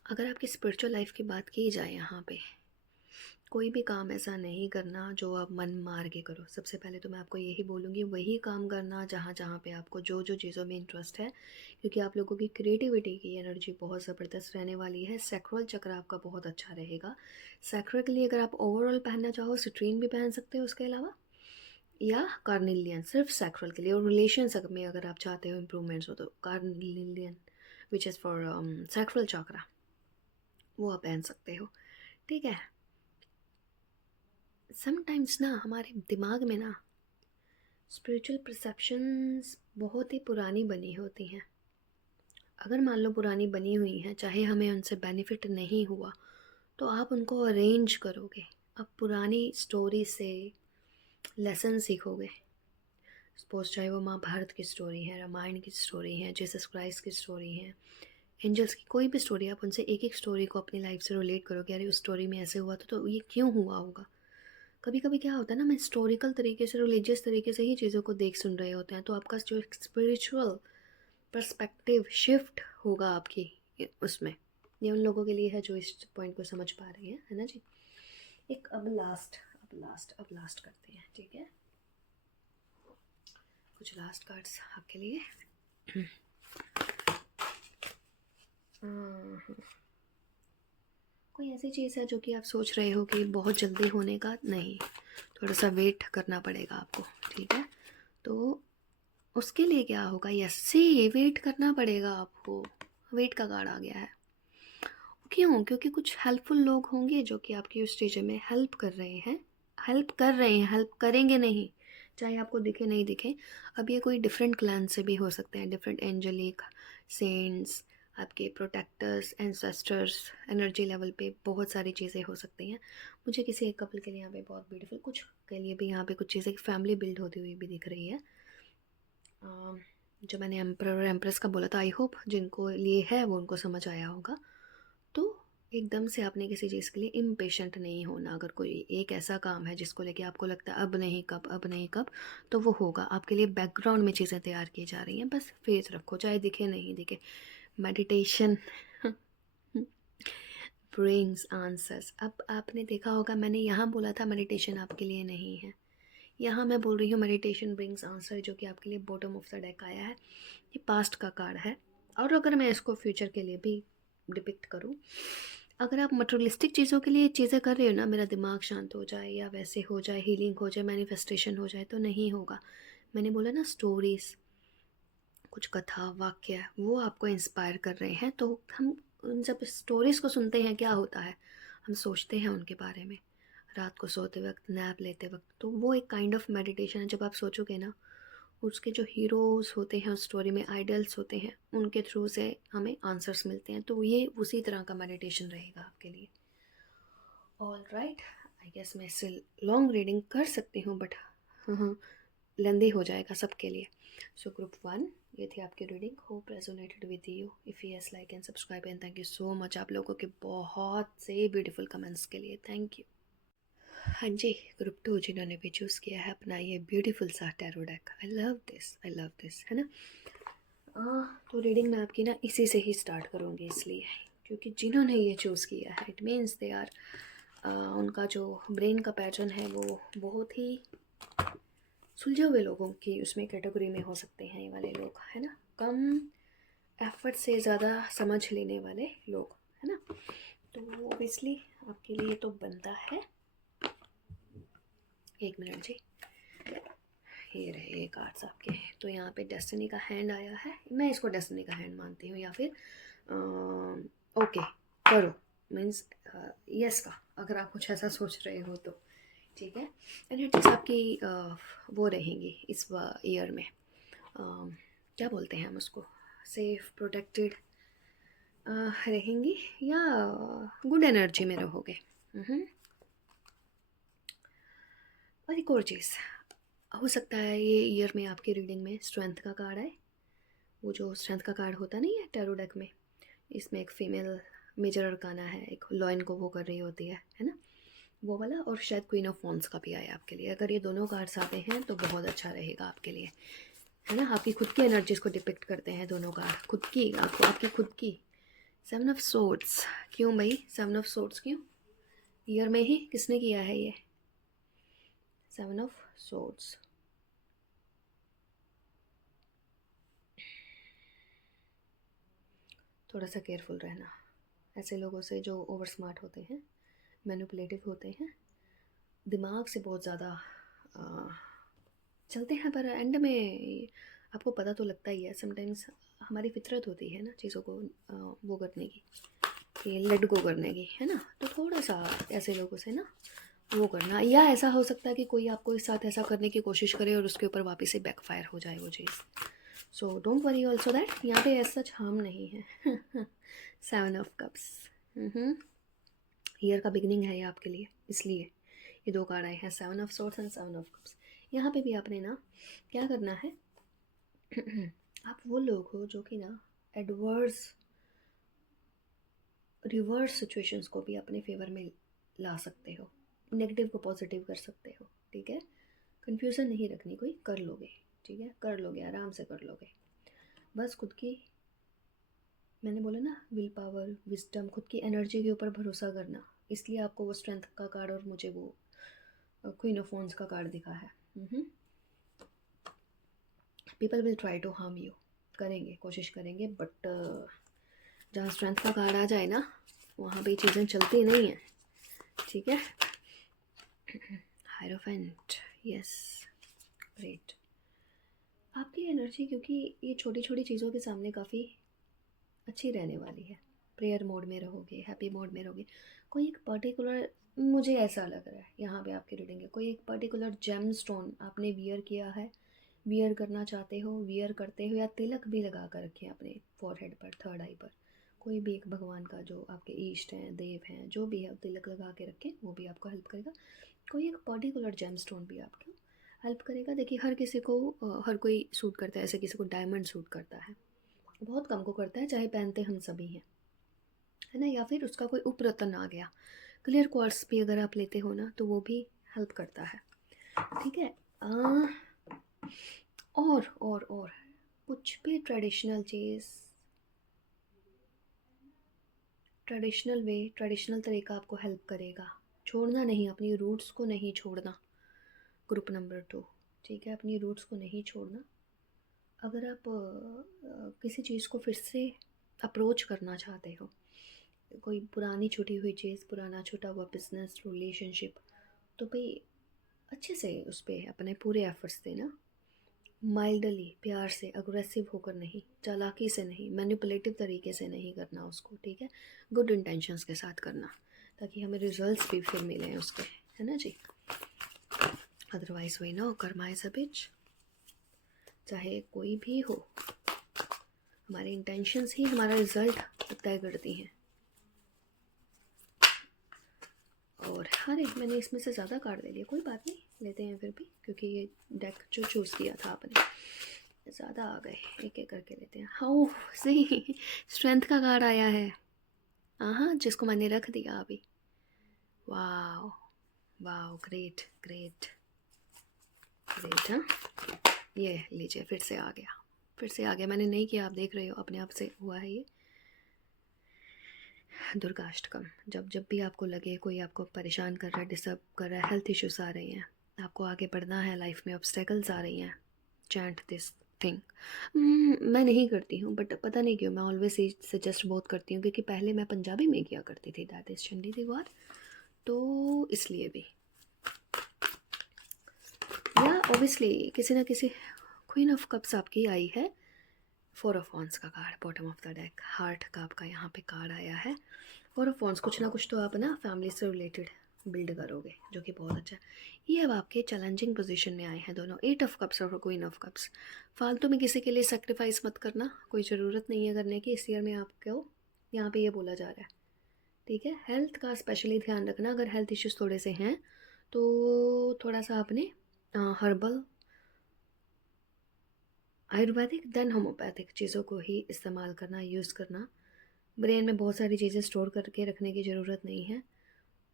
अगर आपकी स्पिरिचुअल लाइफ की बात की जाए, यहाँ पे कोई भी काम ऐसा नहीं करना जो आप मन मार के करो। सबसे पहले तो मैं आपको यही बोलूँगी, वही काम करना जहाँ जहाँ पे आपको जो जो चीज़ों में इंटरेस्ट है, क्योंकि आप लोगों की क्रिएटिविटी की एनर्जी बहुत ज़बरदस्त रहने वाली है। सैक्रल चक्र आपका बहुत अच्छा रहेगा। सैक्रल के लिए अगर आप ओवरऑल पहनना चाहो, सिट्रीन भी पहन सकते हो उसके अलावा, या कार्निलियन सिर्फ सैक्रल के लिए। और रिलेशनशिप में अगर आप चाहते हो इम्प्रूवमेंट्स हो, तो carnelian which is for sacral चक्रा, वो आप पहन सकते हो, ठीक है। समटाइम्स ना हमारे दिमाग में ना स्पिरिचुअल परसेप्शंस बहुत ही पुरानी बनी होती हैं। अगर मान लो पुरानी बनी हुई हैं, चाहे हमें उनसे बेनिफिट नहीं हुआ, तो आप उनको अरेंज करोगे। आप पुरानी स्टोरी से लेसन सीखोगे। सपोज चाहे वो महाभारत की स्टोरी है, रामायण की स्टोरी है, जीसस क्राइस्ट की स्टोरी है, एंजल्स की कोई भी स्टोरी, आप उनसे एक एक स्टोरी को अपनी लाइफ से रिलेट करोगे। अरे उस स्टोरी में ऐसे हुआ तो ये क्यों हुआ होगा। कभी कभी क्या होता है ना, हम हिस्टोरिकल तरीके से, रिलीजियस तरीके से ही चीज़ों को देख सुन रहे होते हैं, तो आपका जो स्पिरिचुअल पर्सपेक्टिव शिफ्ट होगा आपकी उसमें। ये उन लोगों के लिए है जो इस पॉइंट को समझ पा रहे हैं, है ना जी। एक अब लास्ट करते हैं, ठीक है। कुछ लास्ट कार्ड्स आपके लिए। कोई ऐसी चीज़ है जो कि आप सोच रहे हो कि बहुत जल्दी होने का नहीं, थोड़ा सा वेट करना पड़ेगा आपको, ठीक है। तो उसके लिए क्या होगा, यस सी वेट करना पड़ेगा आपको। वेट का कार्ड आ गया है। क्यों, क्योंकि कुछ हेल्पफुल लोग होंगे जो कि आपकी उस चीज़ में हेल्प कर रहे हैं, हेल्प करेंगे नहीं, चाहे आपको दिखे नहीं दिखे। अब ये कोई डिफरेंट क्लैन से भी हो सकते हैं, डिफरेंट एंजलिक सेंट्स, आपके प्रोटेक्टर्स, एंसेस्टर्स, एनर्जी लेवल पे बहुत सारी चीज़ें हो सकती हैं। मुझे किसी एक कपल के लिए यहाँ पे बहुत ब्यूटीफुल, कुछ के लिए भी यहाँ पे कुछ चीज़ें, फैमिली बिल्ड होती हुई भी दिख रही है। जो मैंने एम्परर और एम्प्रेस का बोला था, आई होप जिनको लिए है वो उनको समझ आया होगा। तो एकदम से आपने किसी चीज़ के लिए इम्पेशेंट नहीं होना। अगर कोई एक ऐसा काम है जिसको लेके आपको लगता है अब नहीं कब, तो वो होगा। आपके लिए बैकग्राउंड में चीज़ें तैयार की जा रही हैं, बस फेथ रखो, चाहे दिखे नहीं दिखे। Meditation brings answers. अब आपने देखा होगा, मैंने यहाँ बोला था मेडिटेशन आपके लिए नहीं है, यहाँ मैं बोल रही हूँ मेडिटेशन ब्रिंग्स आंसर, जो कि आपके लिए बॉटम ऑफ द डेक आया है। ये पास्ट का कार्ड है, और अगर मैं इसको फ्यूचर के लिए भी डिपिक्ट करूँ, अगर आप मटेरियलिस्टिक चीज़ों के लिए चीज़ें कर रहे हो ना, मेरा दिमाग शांत हो जाए या वैसे हो जाए, हीलिंग हो जाए, मैनिफेस्टेशन हो जाए, तो नहीं होगा। मैंने बोला ना, स्टोरीज़, कुछ कथा वाक्य वो आपको इंस्पायर कर रहे हैं, तो हम उन जब स्टोरीज़ को सुनते हैं क्या होता है, हम सोचते हैं उनके बारे में रात को सोते वक्त, नैप लेते वक्त। तो वो एक काइंड ऑफ मेडिटेशन है। जब आप सोचोगे ना, उसके जो हीरोज़ होते हैं उस स्टोरी में, आइडल्स होते हैं, उनके थ्रू से हमें आंसर्स मिलते हैं। तो ये उसी तरह का मेडिटेशन रहेगा आपके लिए। ऑल राइट, आई गेस मैं इससे लॉन्ग रीडिंग कर सकती हूँ, बट हाँ, लेंदी हो जाएगा सबके लिए। सो ग्रुप 1, ये थी आपकी reading. Hope resonated with you. If yes, like and subscribe, and thank you so much आप लोगों के बहुत से ब्यूटीफुल कमेंट्स के लिए। Thank you. हाँ जी, ग्रुप 2 जिन्होंने भी चूज़ किया है अपना ये ब्यूटीफुल सा tarot deck, I love this, है ना। तो रीडिंग मैं आपकी ना इसी से ही स्टार्ट करूँगी, इसलिए क्योंकि जिन्होंने ये चूज़ किया है, इट मीन्स दे आर, उनका जो ब्रेन का पैटर्न है वो बहुत ही सुलझे हुए लोगों की उसमें कैटेगरी में हो सकते हैं ये वाले लोग, है ना। कम एफर्ट से ज़्यादा समझ लेने वाले लोग, है ना। तो ऑब्वियसली आपके लिए तो बनता है। एक मिनट जी, ये रहे ये कार्ड्स आपके। तो यहाँ पे डेस्टिनी का हैंड आया है, मैं इसको डेस्टिनी का हैंड मानती हूँ, या फिर ओके करो मीन्स यस का, अगर आप कुछ ऐसा सोच रहे हो तो ठीक है। एनर्जीज आपकी वो रहेंगी इस ईयर में, क्या बोलते हैं हम उसको, सेफ प्रोटेक्टेड रहेंगी, या गुड एनर्जी में रहोगे। और एक और चीज़ हो सकता है ये ईयर में आपकी रीडिंग में स्ट्रेंथ का कार्ड आए। वो जो स्ट्रेंथ का कार्ड होता नहीं है टैरो डेक में, इसमें एक फीमेल मेजर अरकाना है, एक लॉयन को वो कर रही होती है ना, वो वाला। और शायद क्वीन ऑफ वॉन्ड्स का भी आया आपके लिए। अगर ये दोनों कार्ड्स आते हैं तो बहुत अच्छा रहेगा आपके लिए, है ना। आपकी खुद की एनर्जीज को डिपिक्ट करते हैं दोनों कार्ड, खुद की, आपकी खुद की। 7 ऑफ सोर्ड्स, क्यों भाई 7 ऑफ सोर्ड्स क्यों ईयर में ही, किसने किया है ये 7 ऑफ सोर्ड्स। थोड़ा सा केयरफुल रहना ऐसे लोगों से जो ओवर स्मार्ट होते हैं, मैनिपुलेटिव होते हैं, दिमाग से बहुत ज़्यादा चलते हैं, पर एंड में आपको पता तो लगता ही है। समटाइम्स हमारी फितरत होती है ना चीज़ों को वो करने की, कि लेट गो करने की, है ना। तो थोड़ा सा ऐसे लोगों से ना वो करना, या ऐसा हो सकता है कि कोई आपको इस साथ ऐसा करने की कोशिश करे और उसके ऊपर वापस से बैकफायर हो जाए वो चीज़। So don't worry also that, यहाँ पे ऐसा सच हार्म नहीं है। 7 ऑफ कप्स, ईयर का बिगनिंग है ये आपके लिए, इसलिए ये दो कार्ड आए हैं, 7 of swords and 7 of cups. यहाँ पे भी आपने ना क्या करना है, आप वो लोग हो जो कि ना एडवर्स रिवर्स सिचुएशंस को भी अपने फेवर में ला सकते हो, नेगेटिव को पॉजिटिव कर सकते हो, ठीक है। कन्फ्यूज़न नहीं रखनी कोई, कर लोगे, ठीक है, कर लोगे, आराम से कर लोगे। बस खुद की, मैंने बोला ना, विल पावर, विजडम, खुद की एनर्जी के ऊपर भरोसा करना, इसलिए आपको वो स्ट्रेंथ का कार्ड और मुझे वो क्वीन ऑफ वॉन्ड्स का कार्ड दिखा है। People will try to harm you, करेंगे, कोशिश करेंगे, बट जहाँ स्ट्रेंथ का कार्ड आ जाए ना, वहाँ पे चीज़ें चलती नहीं हैं, ठीक है। Hierophant, yes, great. आपकी एनर्जी क्योंकि ये छोटी छोटी चीज़ों के सामने काफ़ी अच्छी रहने वाली है। प्रेयर मोड में रहोगे, हैप्पी मोड में रहोगे। कोई एक पर्टिकुलर, मुझे ऐसा लग रहा है यहाँ पे आपकी रीडिंग है, कोई एक पर्टिकुलर जेम स्टोन आपने वियर किया है, वियर करना चाहते हो, वियर करते हो, या तिलक भी लगा कर रखे अपने फॉरहेड पर, थर्ड आई पर। कोई भी एक भगवान का जो आपके ईष्ट हैं, देव हैं, जो भी है, तिलक लगा के रखें, वो भी आपको हेल्प करेगा। कोई एक पर्टिकुलर जेम स्टोन भी आपको हेल्प करेगा। देखिए हर किसी को हर कोई सूट करता है, ऐसे किसी को डायमंड सूट करता है, बहुत कम को करता है, चाहे पहनते हम सभी हैं, है ना। या फिर उसका कोई उपरतन आ गया, क्लियर क्वार्ट्स भी अगर आप लेते हो ना, तो वो भी हेल्प करता है, ठीक है। और कुछ भी ट्रेडिशनल चीज़, ट्रेडिशनल वे, ट्रेडिशनल तरीका आपको हेल्प करेगा। छोड़ना नहीं, अपनी रूट्स को नहीं छोड़ना। ग्रुप नंबर 2, ठीक है, अपनी रूट्स को नहीं छोड़ना। अगर आप किसी चीज़ को फिर से अप्रोच करना चाहते हो, कोई पुरानी छूटी हुई चीज़, पुराना छूटा हुआ बिजनेस, रिलेशनशिप, तो भाई अच्छे से उस पर अपने पूरे एफर्ट्स देना, माइल्डली, प्यार से, अग्रेसिव होकर नहीं, चालाकी से नहीं, मैनिपुलेटिव तरीके से नहीं करना उसको, ठीक है, गुड इंटेंशंस के साथ करना, ताकि हमें रिजल्ट्स भी फिर मिलें उसके, है ना जी। अदरवाइज वही ना हो, कर्मा इज अ बिच। चाहे कोई भी हो, हमारे इंटेंशंस ही हमारा रिजल्ट तय करती हैं। और अरे मैंने इसमें से ज़्यादा कार्ड ले लिया, कोई बात नहीं, लेते हैं फिर भी, क्योंकि ये डेक जो चूज़ किया था आपने ज़्यादा आ गए, एक एक करके लेते हैं। हाउ सही, स्ट्रेंथ का कार्ड आया है। हाँ, जिसको मैंने रख दिया अभी। Wow wow, great great great. हाँ, ये लीजिए, फिर से आ गया, फिर से आ गया, मैंने नहीं किया, आप देख रहे हो अपने आप से हुआ है ये। दुर्गाष्टकम, जब जब भी आपको लगे कोई आपको परेशान कर रहा है, डिस्टर्ब कर रहा है, हेल्थ इश्यूज आ रही हैं, आपको आगे बढ़ना है लाइफ में, ऑब्स्टेकल्स आ रही हैं, चैंट दिस थिंग। मैं नहीं करती हूँ, बट पता नहीं क्यों मैं ऑलवेज सजेस्ट बहुत करती हूँ, क्योंकि पहले मैं पंजाबी में किया करती थी, दैट इज़ चंडी दीवार, तो इसलिए भी, या ऑब्वियसली किसी ना किसी। क्वीन ऑफ कप्स आपकी आई है, 4 ऑफ वॉन्ड्स का card, bottom of the deck, heart का आपका यहाँ पे कार्ड आया है। 4 ऑफ वॉन्ड्स, कुछ ना कुछ तो आप ना फैमिली से रिलेटेड बिल्ड करोगे, जो कि बहुत अच्छा है। ये अब आपके चैलेंजिंग पोजीशन में आए हैं दोनों, 8 ऑफ कप्स और क्वीन ऑफ कप्स। फालतू में किसी के लिए सेक्रीफाइस मत करना, कोई ज़रूरत नहीं है करने की इस ईयर में आपको, यहाँ पे ये बोला जा रहा है, ठीक है। हेल्थ का स्पेशली ध्यान रखना, अगर हेल्थ इश्यूज़ थोड़े से हैं तो थोड़ा सा आपने हर्बल, आयुर्वेदिक देन होम्योपैथिक चीज़ों को ही इस्तेमाल करना, यूज़ करना। ब्रेन में बहुत सारी चीज़ें स्टोर करके रखने की ज़रूरत नहीं है,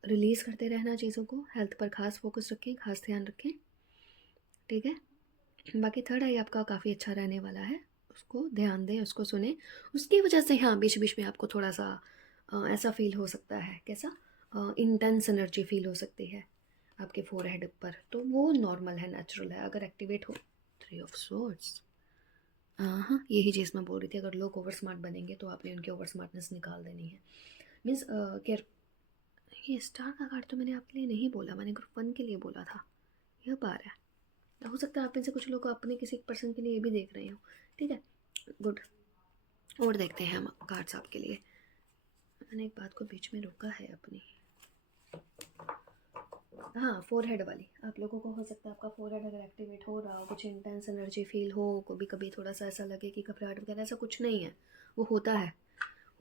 रिलीज़ करते रहना चीज़ों को। हेल्थ पर खास फोकस रखें, खास ध्यान रखें, ठीक है। बाकी थर्ड आई आपका काफ़ी अच्छा रहने वाला है, उसको ध्यान दें, उसको सुने। उसकी वजह से हाँ, बीच बीच में आपको थोड़ा सा ऐसा फील हो सकता है, कैसा, इंटेंस एनर्जी फील हो सकती है आपके फोरहेड पर, तो वो नॉर्मल है, नेचुरल है। अगर एक्टिवेट हो, 3 ऑफ सोर्ड्स, हाँ, यही चीज़ मैं बोल रही थी, अगर लोग ओवर स्मार्ट बनेंगे तो आपने उनकी ओवर स्मार्टनेस निकाल देनी है, मीन्स केयर। ये स्टार का कार्ड तो मैंने आपके लिए नहीं बोला, मैंने ग्रुप 1 के लिए बोला था, यह बार है। हो सकता है आप में से कुछ लोग अपने किसी पर्सन के लिए भी देख रहे हो, ठीक है, गुड। और देखते हैं हम कार्ड्स आपके लिए। मैंने एक बात को बीच में रोका है अपनी, हाँ, फोरहेड वाली, आप लोगों को हो सकता है आपका फोरहेड अगर एक्टिवेट हो रहा हो, कुछ इंटेंस एनर्जी फील हो, कभी कभी थोड़ा सा ऐसा लगे कि घबराहट वगैरह, ऐसा कुछ नहीं है, वो होता है,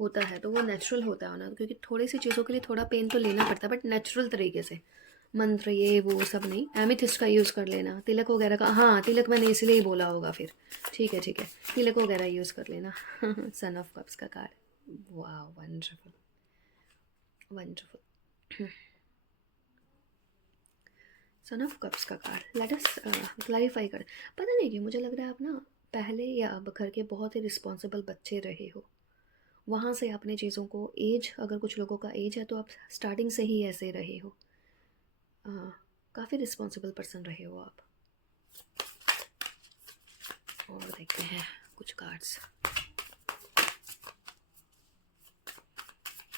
होता है तो वो नेचुरल होता है ना, क्योंकि थोड़ी सी चीज़ों के लिए थोड़ा पेन तो लेना पड़ता है, बट नेचुरल तरीके से। मंत्र ये वो सब नहीं, एमिथिस्ट का यूज़ कर लेना, तिलक वगैरह का, हाँ तिलक मैंने इसलिए ही बोला होगा फिर, ठीक है ठीक है, तिलक वगैरह यूज़ कर लेना। सन ऑफ कप्स का कार्ड, वाह, wonderful wonderful. Son of cups का कार्ड, लेट अस क्लैरिफाई कर। पता नहीं क्यों मुझे लग रहा है आप ना पहले या अब घर के बहुत ही रिस्पॉन्सिबल बच्चे रहे हो, वहाँ से आपने चीज़ों को, एज अगर कुछ लोगों का एज है तो आप स्टार्टिंग से ही ऐसे रहे हो, काफ़ी रिस्पॉन्सिबल पर्सन रहे हो आप। और देखते हैं कुछ कार्ड्स,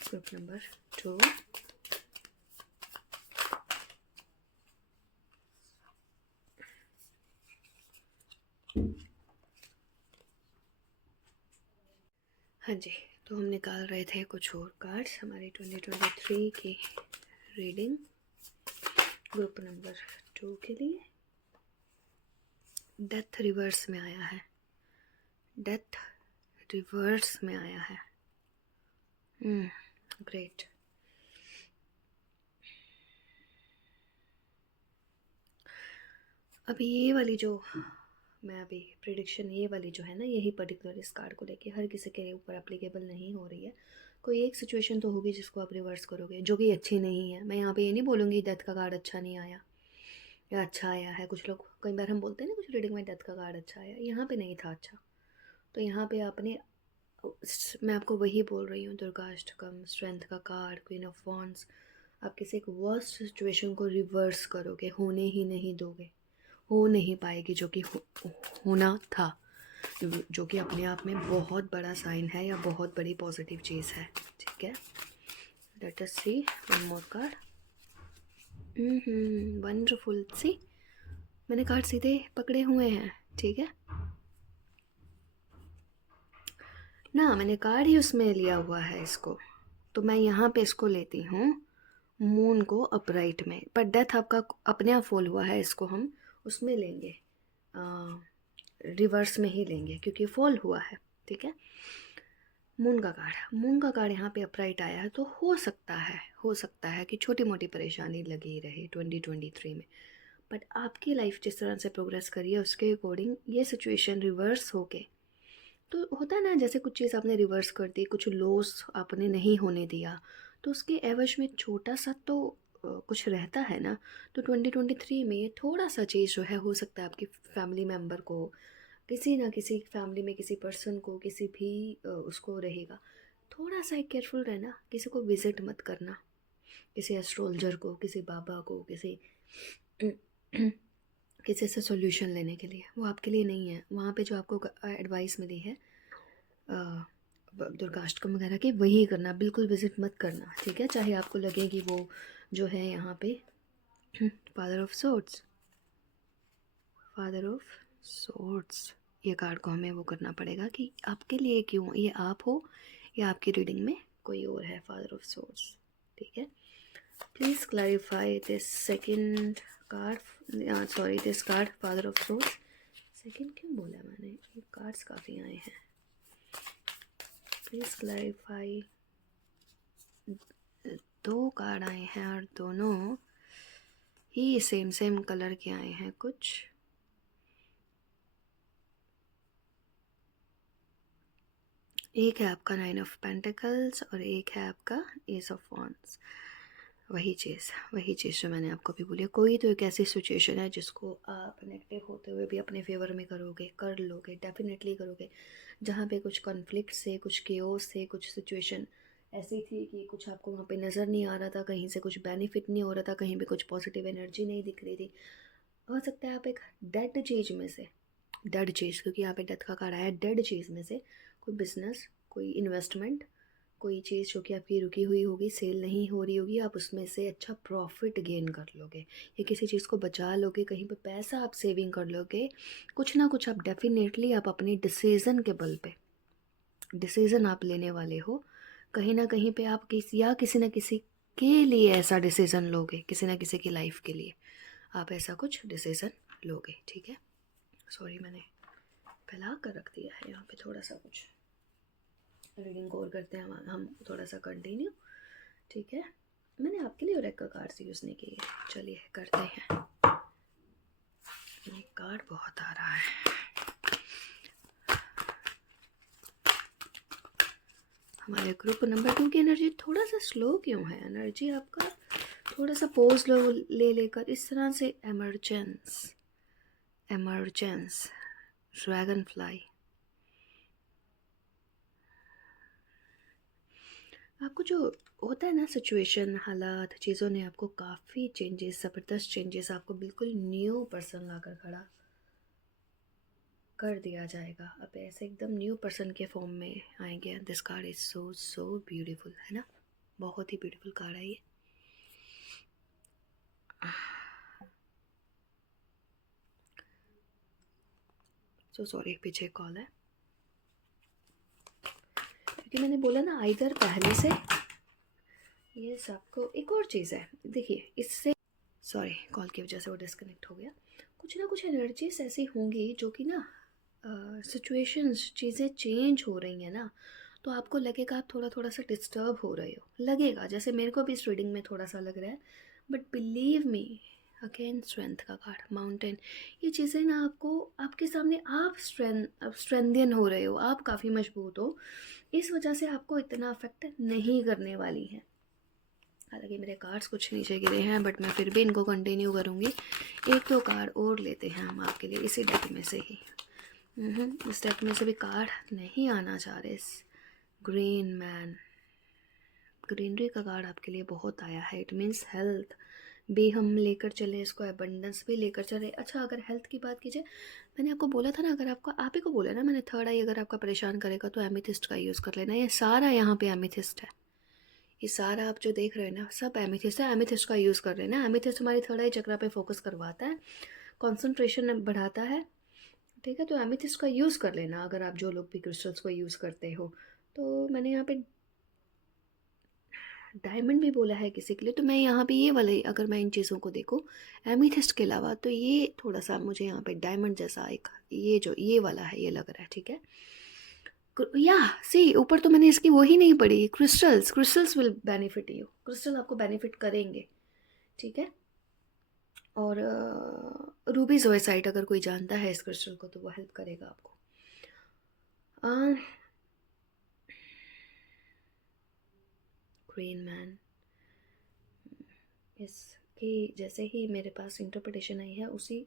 ग्रुप नंबर 2, हाँ जी, तो हम निकाल रहे थे कुछ और कार्ड्स हमारी 2023 की रीडिंग ग्रुप नंबर 2 के लिए। डेथ रिवर्स में आया है, डेथ रिवर्स में आया है, ग्रेट। अभी ये वाली जो मैं अभी प्रिडिक्शन, ये वाली जो है ना, यही पर्टिकुलर इस कार्ड को लेके हर किसी के ऊपर एप्लीकेबल नहीं हो रही है। कोई एक सिचुएशन तो होगी जिसको आप रिवर्स करोगे, जो कि अच्छी नहीं है। मैं यहाँ पे ये नहीं बोलूँगी डेथ का कार्ड अच्छा नहीं आया या अच्छा आया है, कुछ लोग, कई बार हम बोलते हैं ना कुछ रीडिंग में डेथ का कार्ड अच्छा आया, यहाँ पे नहीं था अच्छा। तो यहाँ पे आपने, मैं आपको वही बोल रही हूँ, दुर्गाष्टकम, स्ट्रेंथ का कार्ड, क्वीन ऑफ वॉन्ड्स, आप किसी एक वर्स्ट सिचुएशन को रिवर्स करोगे, होने ही नहीं दोगे, हो नहीं पाएगी जो कि होना था। जो कि अपने आप में बहुत बड़ा साइन है या बहुत बड़ी पॉजिटिव चीज़ है, ठीक है। लेट अस सी वन मोर कार्ड। वंडरफुल। सी, मैंने कार्ड सीधे पकड़े हुए हैं, ठीक है ना, मैंने कार्ड ही उसमें लिया हुआ है इसको, तो मैं यहाँ पे इसको लेती हूँ मून को अपराइट में, पर डेथ आपका अपने आप फॉल हुआ है, इसको हम उसमें लेंगे, रिवर्स में ही लेंगे क्योंकि फॉल हुआ है, ठीक है। मून का कार्ड यहाँ पे अपराइट आया है, तो हो सकता है कि छोटी मोटी परेशानी लगी रहे 2023 में, बट आपकी लाइफ जिस तरह से प्रोग्रेस करी है उसके अकॉर्डिंग ये सिचुएशन रिवर्स होके, तो होता है ना, जैसे कुछ चीज़ आपने रिवर्स कर दी, कुछ लॉस आपने नहीं होने दिया, तो उसके एवज में छोटा सा तो कुछ रहता है ना। तो 2023 में ये थोड़ा सा चीज़ जो है हो सकता है आपकी फैमिली मेम्बर को, किसी ना किसी फैमिली में किसी पर्सन को, किसी भी उसको रहेगा, थोड़ा सा एक केयरफुल रहना, किसी को विज़िट मत करना, किसी एस्ट्रोलॉजर को, किसी बाबा को, किसी किसी से सॉल्यूशन लेने के लिए, वो आपके लिए नहीं है। वहाँ पे जो आपको एडवाइस मिली है दुर्गाष्टकम वगैरह की, वही करना, बिल्कुल विज़िट मत करना, ठीक है। चाहे आपको लगे कि वो जो है यहाँ पे फादर ऑफ सोर्ड्स, ये कार्ड को हमें वो करना पड़ेगा कि आपके लिए क्यों, ये आप हो या आपकी रीडिंग में कोई और है फादर ऑफ सोर्ड्स, ठीक है। Please clarify this second card, sorry this card father of swords. Second क्यों बोला मैंने, ये कार्ड्स काफ़ी आए हैं। प्लीज़ क्लैरिफाई, 2 कार्ड आए हैं और दोनों ही सेम कलर के आए हैं कुछ। एक है आपका 9 ऑफ पेंटिकल्स और एक है आपका एस ऑफ वॉन्ड्स। वही चीज़ जो मैंने आपको भी बोली, कोई तो एक ऐसी सिचुएशन है जिसको आप नेगेटिव होते हुए भी अपने फेवर में कर लोगे, डेफिनेटली करोगे, जहाँ पे कुछ कॉन्फ्लिक्ट से, कुछ केओस से, कुछ सिचुएशन ऐसी थी कि कुछ आपको वहाँ पे नज़र नहीं आ रहा था, कहीं से कुछ बेनिफिट नहीं हो रहा था, कहीं पे कुछ पॉजिटिव एनर्जी नहीं दिख रही थी। हो सकता है आप एक डेड चीज़ में से, क्योंकि यहाँ पे डेथ का कार्ड आया, डेड चीज़ में से कोई बिजनेस, कोई इन्वेस्टमेंट, कोई चीज़ जो कि आपकी रुकी हुई होगी, सेल नहीं हो रही होगी, आप उसमें से अच्छा प्रॉफिट गेन कर लोगे, या किसी चीज़ को बचा लोगे, कहीं पे पैसा आप सेविंग कर लोगे, कुछ ना कुछ आप डेफिनेटली आप अपनी डिसीज़न के बल पे डिसीज़न आप लेने वाले हो, कहीं ना कहीं पे आप किसी ना किसी के लिए ऐसा डिसीज़न लोगे, किसी ना किसी की लाइफ के लिए आप ऐसा कुछ डिसीज़न लोगे, ठीक है। सॉरी, मैंने फैला कर रख दिया है यहाँ पे थोड़ा सा कुछ। रीडिंग को और करते हैं हम थोड़ा सा कंटिन्यू, ठीक है। मैंने आपके लिए ओरेकल कार्ड्स यूज़ नहीं किए, चलिए करते हैं। ये कार्ड बहुत आ रहा है। हमारे ग्रुप नंबर 2 की एनर्जी थोड़ा सा स्लो क्यों है, एनर्जी आपका थोड़ा सा पोज ले लेकर इस तरह से, एमर्जेंस ड्रैगन फ्लाई, आपको जो होता है ना सिचुएशन, हालात, चीज़ों ने आपको काफ़ी चेंजेस, ज़बरदस्त चेंजेस, आपको बिल्कुल न्यू पर्सन लाकर खड़ा कर दिया जाएगा। अब ऐसे एकदम न्यू पर्सन के फॉर्म में आएंगे। This card is so beautiful, है ना, बहुत ही ब्यूटीफुल कार्ड है ये। सॉरी, पीछे कॉल है, क्योंकि मैंने बोला ना इधर पहले से ये सबको। एक और चीज़ है, देखिए इससे, सॉरी कॉल की वजह से वो डिस्कनेक्ट हो गया। कुछ ना कुछ एनर्जीज ऐसी होंगी जो कि ना सिचुएशंस, चीज़ें चेंज हो रही हैं ना, तो आपको लगेगा आप थोड़ा सा डिस्टर्ब हो रहे हो, लगेगा, जैसे मेरे को भी इस रीडिंग में थोड़ा सा लग रहा है, but believe me, again strength का कार्ड, माउंटेन, ये चीज़ें ना आपको, आपके सामने आप स्ट्रेंथन हो रहे हो, आप काफ़ी मजबूत हो, इस वजह से आपको इतना अफेक्ट नहीं करने वाली हैं। हालांकि मेरे कार्ड्स कुछ नीचे गिरे हैं, बट मैं फिर भी इनको कंटिन्यू करूँगी। एक दो कार्ड और लेते हैं हम आपके लिए इसी डेक में से ही। इस डेक में से भी कार्ड नहीं आना चाह रहे। ग्रीन मैन, ग्रीनरी का कार्ड आपके लिए बहुत आया है, इट मीन्स हेल्थ, भी हम लेकर चले इसको, एबंडेंस भी लेकर चले। अच्छा, अगर हेल्थ की बात कीजिए, मैंने आपको बोला था ना, अगर आपको, आप ही को बोला ना मैंने, थर्ड आई अगर आपका परेशान करेगा तो एमिथिस्ट का यूज़ कर लेना। ये सारा यहाँ पे एमिथिस्ट है, ये सारा आप जो देख रहे हैं ना सब एमिथिस्ट है। एमिथिस्ट का यूज़ कर लेना। एमिथिस्ट हमारी थर्ड आई चक्रा पे फोकस करवाता है, कॉन्सेंट्रेशन बढ़ाता है, ठीक है। तो एमिथिस्ट का यूज़ कर लेना अगर आप जो लोग भी क्रिस्टल्स को यूज़ करते हो। तो मैंने यहाँ पे डायमंड भी बोला है किसी के लिए, तो मैं यहाँ पे ये वाले, अगर मैं इन चीज़ों को देखूँ एमीथिस्ट के अलावा, तो ये थोड़ा सा मुझे यहाँ पे डायमंड जैसा एक, ये जो ये वाला है ये लग रहा है, ठीक है। या सी ऊपर तो मैंने इसकी वो ही नहीं पढ़ी, crystals, crystals will benefit you, crystal आपको बेनिफिट करेंगे, ठीक है। और रूबी जोएसाइट अगर कोई जानता है इस क्रिस्टल को तो वो हेल्प करेगा आपको। ग्रीन मैन, इसकी जैसे ही मेरे पास इंटरप्रिटेशन आई है उसी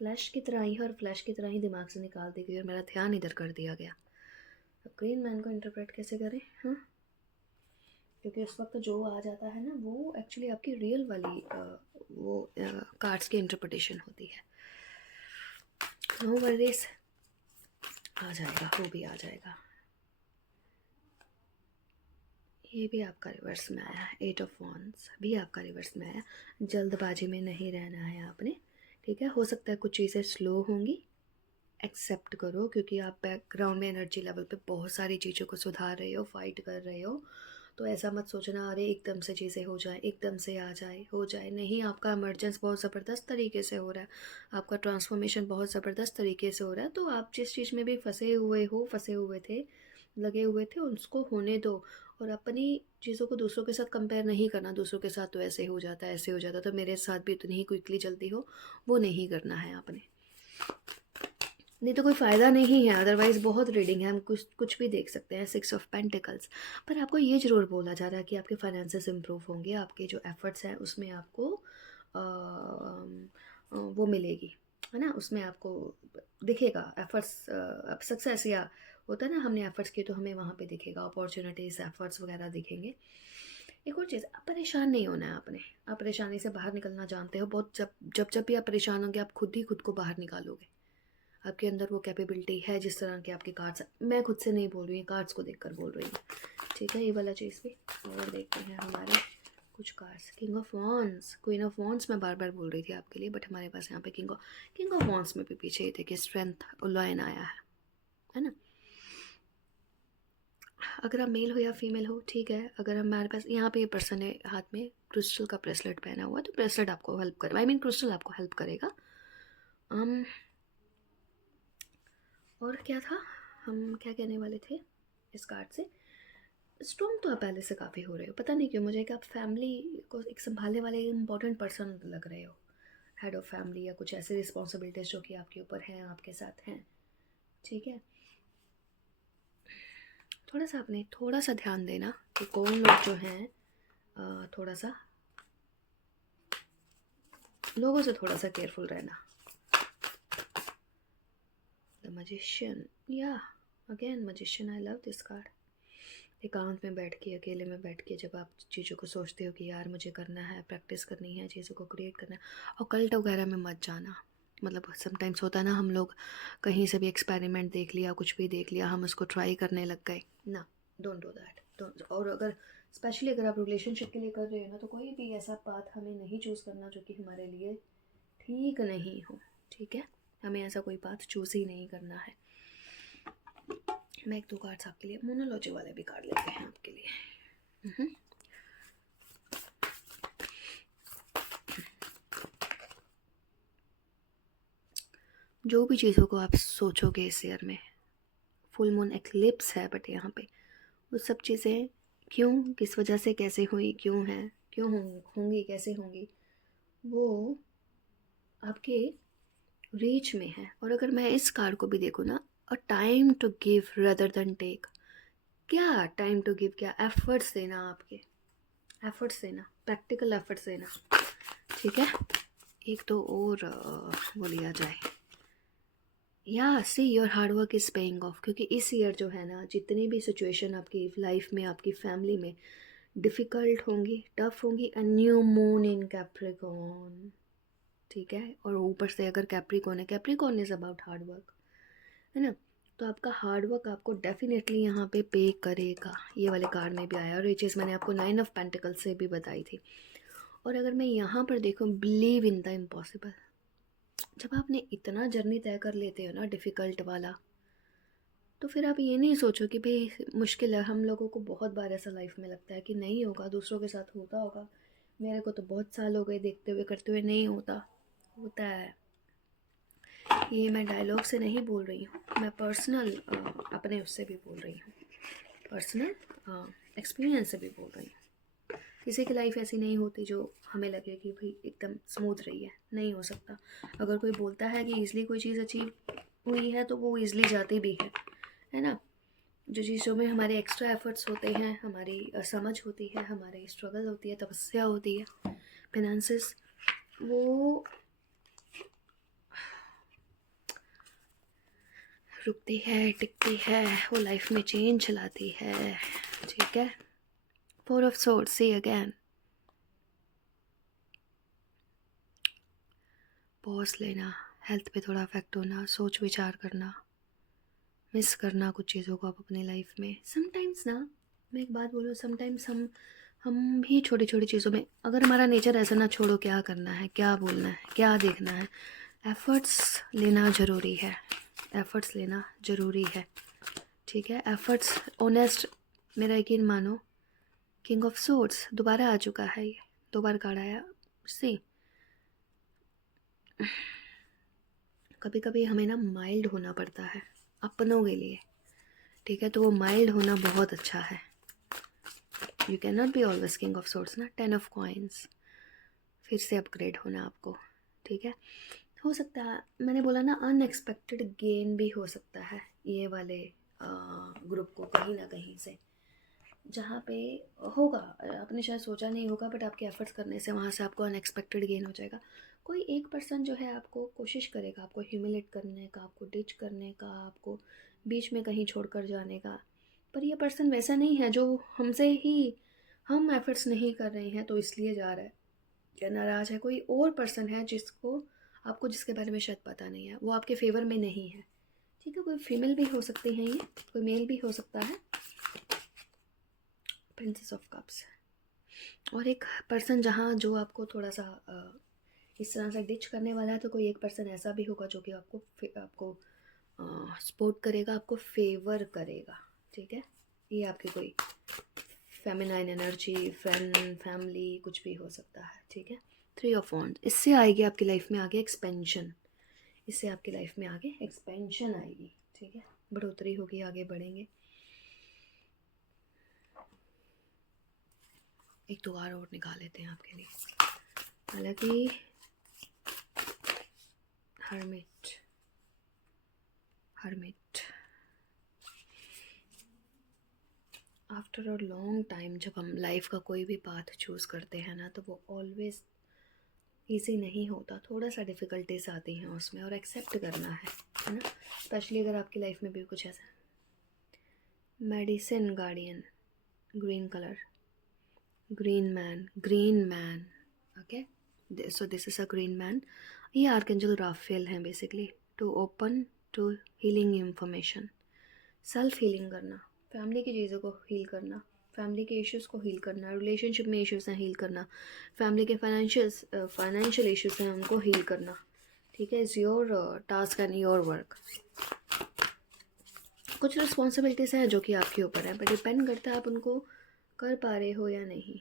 फ्लैश की तरह आई है, और फ्लैश की तरह ही दिमाग से निकाल दी गई और मेरा ध्यान इधर कर दिया गया। अब ग्रीन मैन को इंटरप्रेट कैसे करें? हाँ, क्योंकि उस वक्त जो आ जाता है ना वो एक्चुअली आपकी रियल वाली वो कार्ड्स की इंटरप्रिटेशन होती है। नो वरीज, आ जाएगा, वो भी आ जाएगा। ये भी आपका रिवर्स में आया, 8 ऑफ वॉन्ड्स भी आपका रिवर्स में आया। जल्दबाजी में नहीं रहना है आपने, ठीक है। हो सकता है कुछ चीज़ें स्लो होंगी, एक्सेप्ट करो, क्योंकि आप बैकग्राउंड में एनर्जी लेवल पे बहुत सारी चीज़ों को सुधार रहे हो, फाइट कर रहे हो। तो ऐसा मत सोचना अरे एकदम से चीज़ें हो जाए, एकदम से आ जाए, हो जाए नहीं। आपका इमरजेंस बहुत ज़बरदस्त तरीके से हो रहा है, आपका ट्रांसफॉर्मेशन बहुत ज़बरदस्त तरीके से हो रहा है। तो आप जिस चीज़ में भी फंसे हुए थे, लगे हुए थे, उसको होने दो। और अपनी चीज़ों को दूसरों के साथ कंपेयर नहीं करना, दूसरों के साथ तो ऐसे हो जाता है, ऐसे हो जाता है, तो मेरे साथ भी उतनी ही क्विकली जल्दी हो, वो नहीं करना है आपने, नहीं तो कोई फ़ायदा नहीं है। अदरवाइज़ बहुत रीडिंग है, हम कुछ कुछ भी देख सकते हैं। 6 ऑफ पेंटिकल्स, पर आपको ये ज़रूर बोला जा रहा है कि आपके फाइनेंसेस इंप्रूव होंगे, आपके जो एफर्ट्स हैं उसमें आपको वो मिलेगी, है ना, उसमें आपको दिखेगा एफर्ट्स, सक्सेस, या होता है ना हमने एफर्ट्स किए तो हमें वहाँ पे दिखेगा, अपॉर्चुनिटीज़, एफर्ट्स वगैरह दिखेंगे। एक और चीज़, आप परेशान नहीं होना है आपने, आप परेशानी से बाहर निकलना जानते हो बहुत। जब भी आप परेशान होंगे आप खुद ही खुद को बाहर निकालोगे, आपके अंदर वो कैपेबिलिटी है। जिस तरह के आपके कार्ड्स, मैं खुद से नहीं बोल रही हूँ, कार्ड्स को देखकर बोल रही हूँ, ठीक है। ये वाला चीज़ भी और देखते हैं हमारे कुछ cards. King of wands, queen of wands मैं बार बार बोल रही थी आपके लिए, बट हमारे पास यहाँ पे किंग ऑफ वॉन्ड्स में भी पीछे देखिए स्ट्रेंथ लाइन आया है ना। अगर आप मेल हो या फीमेल हो, ठीक है। अगर हमारे पास यहाँ पे ये पर्सन है हाथ में क्रिस्टल का ब्रेसलेट पहना हुआ, तो ब्रेसलेट आपको हेल्प करे, आई मीन क्रिस्टल आपको हेल्प करेगा। और क्या था, हम क्या कहने वाले थे इस कार्ड से? स्ट्रॉन्ग तो आप पहले से काफ़ी हो रहे हो, पता नहीं क्यों मुझे कि आप फैमिली को एक संभालने वाले इंपॉर्टेंट पर्सन लग रहे हो, हेड ऑफ फैमिली, या कुछ ऐसे रिस्पॉन्सिबिलिटीज़ जो कि आपके ऊपर हैं, आपके साथ हैं, ठीक है। थोड़ा सा आपने थोड़ा सा ध्यान देना कि कौन लोग जो हैं, थोड़ा सा लोगों से थोड़ा सा केयरफुल रहना। द मैजिशियन, या again magician, I love this card. एकांत में बैठ के, अकेले में बैठ के जब आप चीज़ों को सोचते हो कि यार मुझे करना है, प्रैक्टिस करनी है, चीज़ों को क्रिएट करना है, और कल्ट वगैरह में मत जाना। मतलब समटाइम्स होता है ना, हम लोग कहीं से भी एक्सपेरिमेंट देख लिया, कुछ भी देख लिया, हम उसको ट्राई करने लग गए ना, डोंट डू दैट, डोंट। और अगर स्पेशली अगर आप रिलेशनशिप के लिए कर रहे हो ना, तो कोई भी ऐसा पाथ हमें नहीं चूज़ करना जो कि हमारे लिए ठीक नहीं हो, ठीक है। हमें ऐसा कोई पाथ चूज़ ही नहीं करना है। मैं 1-2 कार्ड्स आपके लिए, मोनोलॉजी वाले भी कार्ड लेते हैं आपके लिए। जो भी चीज़ों को आप सोचोगे इस ईयर में, फुल मून एक्लिप्स है, बट यहाँ पे वो सब चीज़ें क्यों, किस वजह से, कैसे हुई, क्यों हैं, क्यों होंगी, कैसे होंगी, वो आपके रीच में है। और अगर मैं इस कार्ड को भी देखूँ ना, a time to give rather than take, क्या टाइम टू गिव, क्या एफर्ट्स देना, आपके एफर्ट्स देना, प्रैक्टिकल एफर्ट्स देना, ठीक है। एक तो और वो लिया जाए, या see your hard work is paying off, क्योंकि इस ईयर जो है ना, जितनी भी सिचुएशन आपकी लाइफ में, आपकी फैमिली में डिफ़िकल्ट होंगी, टफ होंगी। A new moon in Capricorn, ठीक है। और ऊपर से अगर कैप्रिकॉर्न है, Capricorn is about hard work, है ना। तो आपका हार्ड वर्क आपको डेफिनेटली यहाँ पे पे करेगा। ये वाले कार्ड में भी आया, और ये चीज़ मैंने आपको 9 ऑफ पेंटिकल्स से भी बताई थी। और अगर मैं यहाँ पर देखूँ, बिलीव इन द इम्पॉसिबल, जब आपने इतना जर्नी तय कर लेते हो ना डिफ़िकल्ट वाला, तो फिर आप ये नहीं सोचो कि भाई मुश्किल है। हम लोगों को बहुत बार ऐसा लाइफ में लगता है कि नहीं होगा, दूसरों के साथ होता होगा, मेरे को तो बहुत साल हो गए देखते हुए करते हुए, नहीं होता। होता है। ये मैं डायलॉग से नहीं बोल रही हूँ, मैं पर्सनल अपने उससे भी बोल रही हूँ, पर्सनल एक्सपीरियंस से भी बोल रही हूँ। किसी की लाइफ ऐसी नहीं होती जो हमें लगे कि भाई एकदम स्मूथ रही है, नहीं हो सकता। अगर कोई बोलता है कि ईज़िली कोई चीज़ अचीव हुई है तो वो ईज़िली जाती भी है ना। जो चीज़ों में हमारे एक्स्ट्रा एफर्ट्स होते हैं, हमारी समझ होती है, हमारी स्ट्रगल होती है, तपस्या होती है, फिनेंसेस, वो रुकती है, टिकती है, वो लाइफ में चेंज लाती है, ठीक है। 4 of swords, see again, pause लेना, हेल्थ पे थोड़ा अफेक्ट होना, सोच विचार करना, मिस करना कुछ चीज़ों को आप अपनी लाइफ में। समटाइम्स ना, मैं एक बात बोलूँ, समटाइम्स हम भी छोटी छोटी चीज़ों में, अगर हमारा नेचर ऐसा ना, छोड़ो क्या करना है, क्या बोलना है, क्या देखना है, एफ़र्ट्स लेना ज़रूरी है, एफ़र्ट्स लेना ज़रूरी है, ठीक है। एफ़र्ट्स, ऑनेस्ट, मेरा यकीन मानो। किंग ऑफ सोर्ड्स दोबारा आ चुका है, ये 2 बार कार्ड आया। सी, कभी कभी हमें ना माइल्ड होना पड़ता है अपनों के लिए, ठीक है। तो वो माइल्ड होना बहुत अच्छा है। You can not be always king of swords ना। 10 ऑफ कॉइन्स, फिर से अपग्रेड होना आपको, ठीक है। हो सकता है, मैंने बोला ना, अनएक्सपेक्टेड गेन भी हो सकता है ये वाले ग्रुप को कहीं ना कहीं से, जहाँ पे होगा, आपने शायद सोचा नहीं होगा, बट आपके एफर्ट्स करने से वहाँ से आपको अनएक्सपेक्टेड गेन हो जाएगा। कोई एक पर्सन जो है आपको कोशिश करेगा आपको ह्यूमिलेट करने का, आपको डिच करने का, आपको बीच में कहीं छोड़कर जाने का, पर ये पर्सन वैसा नहीं है जो हमसे ही, हम एफर्ट्स नहीं कर रहे हैं तो इसलिए जा रहा है या नाराज़ है। कोई और पर्सन है जिसको, आपको जिसके बारे में शायद पता नहीं है, वो आपके फेवर में नहीं है, ठीक है। कोई फीमेल भी हो सकती है ये, कोई मेल भी हो सकता है। प्रिंसेस ऑफ कप्स, और एक पर्सन जहाँ जो आपको थोड़ा सा इस तरह से डिच करने वाला है, तो कोई एक पर्सन ऐसा भी होगा जो कि आपको सपोर्ट करेगा, आपको फेवर करेगा, ठीक है। ये आपकी कोई फेमिनाइन एनर्जी, फ्रेंड, फैमिली, कुछ भी हो सकता है, ठीक है। 3 ऑफ वॉन्ड्स, इससे आएगी आपकी लाइफ में आगे एक्सपेंशन, इससे आपकी लाइफ में आगे एक्सपेंशन आएगी, ठीक है। बढ़ोतरी होगी, आगे बढ़ेंगे। एक 2 बार और निकाल लेते हैं आपके लिए। हालांकि hermit, after a long time जब हम लाइफ का कोई भी पाथ चूज़ करते हैं ना, तो वो ऑलवेज ईजी नहीं होता, थोड़ा सा डिफ़िकल्टीज आती हैं उसमें, और एक्सेप्ट करना है ना। स्पेशली अगर आपकी लाइफ में भी कुछ ऐसा, medicine guardian, green colour, green man, okay. So this is a green man. ये आर्कएंजल राफेल हैं basically. To open to healing information, self healing करना, फैमिली की चीज़ों को हील करना, फैमिली के इश्यूज़ को हील करना, रिलेशनशिप में इश्यूज़ हैं हील करना, फैमिली के फाइनेंशियल इश्यूज़ हैं उनको हील करना, ठीक है। Is your task and your work. कुछ रिस्पॉन्सिबिलिटीज़ हैं जो कि आपके ऊपर है, बट डिपेंड करता है आप उनको कर पा रहे हो या नहीं।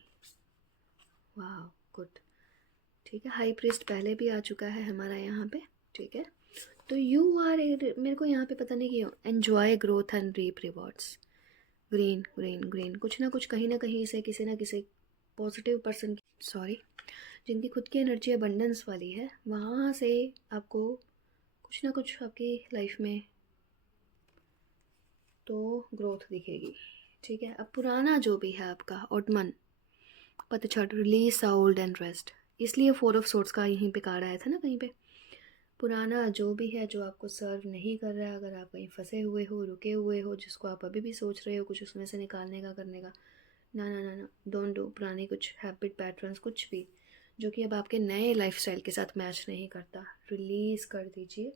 वाह, गुड, ठीक है। हाई प्रीस्ट पहले भी आ चुका है हमारा यहाँ पे, ठीक है। तो यू आर, मेरे को यहाँ पे पता नहीं क्यों, enjoy growth and reap rewards. Green green green, कुछ ना कुछ कहीं ना कहीं से किसी ना किसी पॉजिटिव पर्सन की, सॉरी, जिनकी खुद की एनर्जी अबंडेंस वाली है, वहाँ से आपको कुछ ना कुछ आपकी लाइफ में तो ग्रोथ दिखेगी, ठीक है। अब पुराना जो भी है आपका ऑटमन, पतझड़, रिलीज ओल्ड एंड रेस्ट, इसलिए 4 ऑफ सोर्ड्स का यहीं पे कार्ड आया था ना कहीं पे। पुराना जो भी है जो आपको सर्व नहीं कर रहा है, अगर आप कहीं फंसे हुए हो, रुके हुए हो, जिसको आप अभी भी सोच रहे हो कुछ उसमें से निकालने का, करने का, ना ना ना ना, डोंट डू पुराने कुछ हैबिट पैटर्न्स कुछ भी जो कि अब आपके नए लाइफस्टाइल के साथ मैच नहीं करता, रिलीज़ कर दीजिए।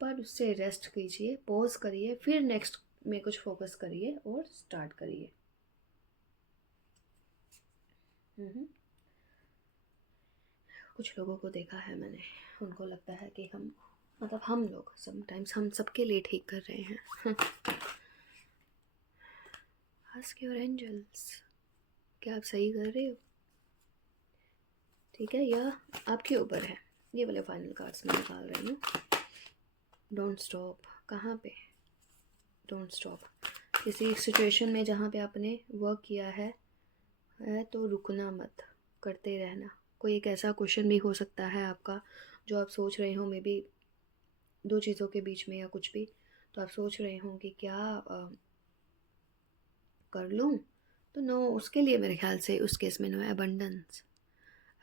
पर उससे रेस्ट कीजिए, पॉज करिए, फिर नेक्स्ट में कुछ फोकस करिए और स्टार्ट करिए। कुछ लोगों को देखा है मैंने, उनको लगता है कि हम मतलब हम लोग समटाइम्स हम सबके लिए ठीक कर रहे हैं। आस्क योर एंजल्स, क्या आप सही कर रहे हो? ठीक है, यह आपके ऊपर है। ये वाले फाइनल कार्ड्स मैं निकाल रही हूँ। डोंट स्टॉप, कहाँ पे डोंट स्टॉप? किसी सिचुएशन में जहाँ पे आपने वर्क किया है तो रुकना मत, करते रहना। कोई एक ऐसा क्वेश्चन भी हो सकता है आपका जो आप सोच रहे हो, मे बी दो चीज़ों के बीच में या कुछ भी, तो आप सोच रहे हो कि क्या कर लूँ, तो नो, उसके लिए मेरे ख्याल से उस केस में नो, अबंडेंस।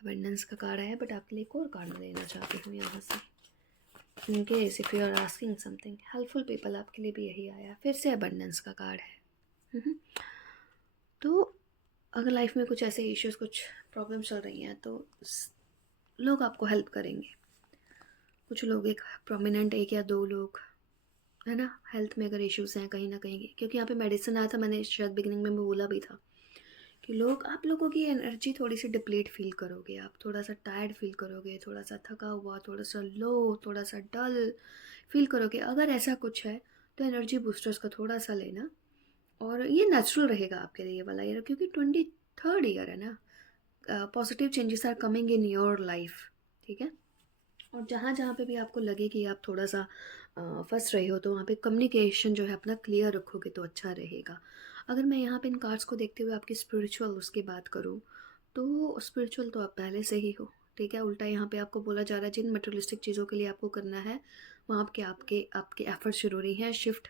अबंडेंस का कार्ड है, बट आपके लिए एक और कार्ड लेना चाहती हूँ यहाँ से। In case if you are asking something helpful people, आपके लिए भी यही आया, फिर से अबंडेंस का कार्ड है। तो अगर लाइफ में कुछ ऐसे इश्यूज, कुछ प्रॉब्लम चल रही हैं, तो लोग आपको हेल्प करेंगे। कुछ लोग, एक प्रोमिनेंट एक या दो लोग, है ना, हेल्थ में अगर इश्यूज हैं कहीं ना कहीं, क्योंकि यहाँ पे मेडिसिन आया था, मैंने शायद बिगिनिंग में बोला भी था कि लोग, आप लोगों की एनर्जी थोड़ी सी डिप्लीट फील करोगे, आप थोड़ा सा टायर्ड फील करोगे, थोड़ा सा थका हुआ, थोड़ा सा लो, थोड़ा सा डल फील करोगे। अगर ऐसा कुछ है तो एनर्जी बूस्टर्स का थोड़ा सा लेना, और ये नेचुरल रहेगा आपके लिए ये वाला ईयर, क्योंकि 23rd ईयर है ना। Positive changes are coming in your life, ठीक है। और जहाँ जहाँ पे भी आपको लगे कि आप थोड़ा सा फंस रहे हो, तो वहाँ पे कम्युनिकेशन जो है अपना क्लियर रखोगे तो अच्छा रहेगा। अगर मैं यहाँ पे इन कार्ड्स को देखते हुए आपकी स्पिरिचुअल उसकी बात करूँ, तो स्पिरिचुअल तो आप पहले से ही हो, ठीक है। उल्टा यहाँ पे आपको बोला जा रहा है जिन मटेरियलिस्टिक चीज़ों के लिए आपको करना है, वहाँ के आपके आपके एफर्ट्स ज़रूरी हैं, शिफ्ट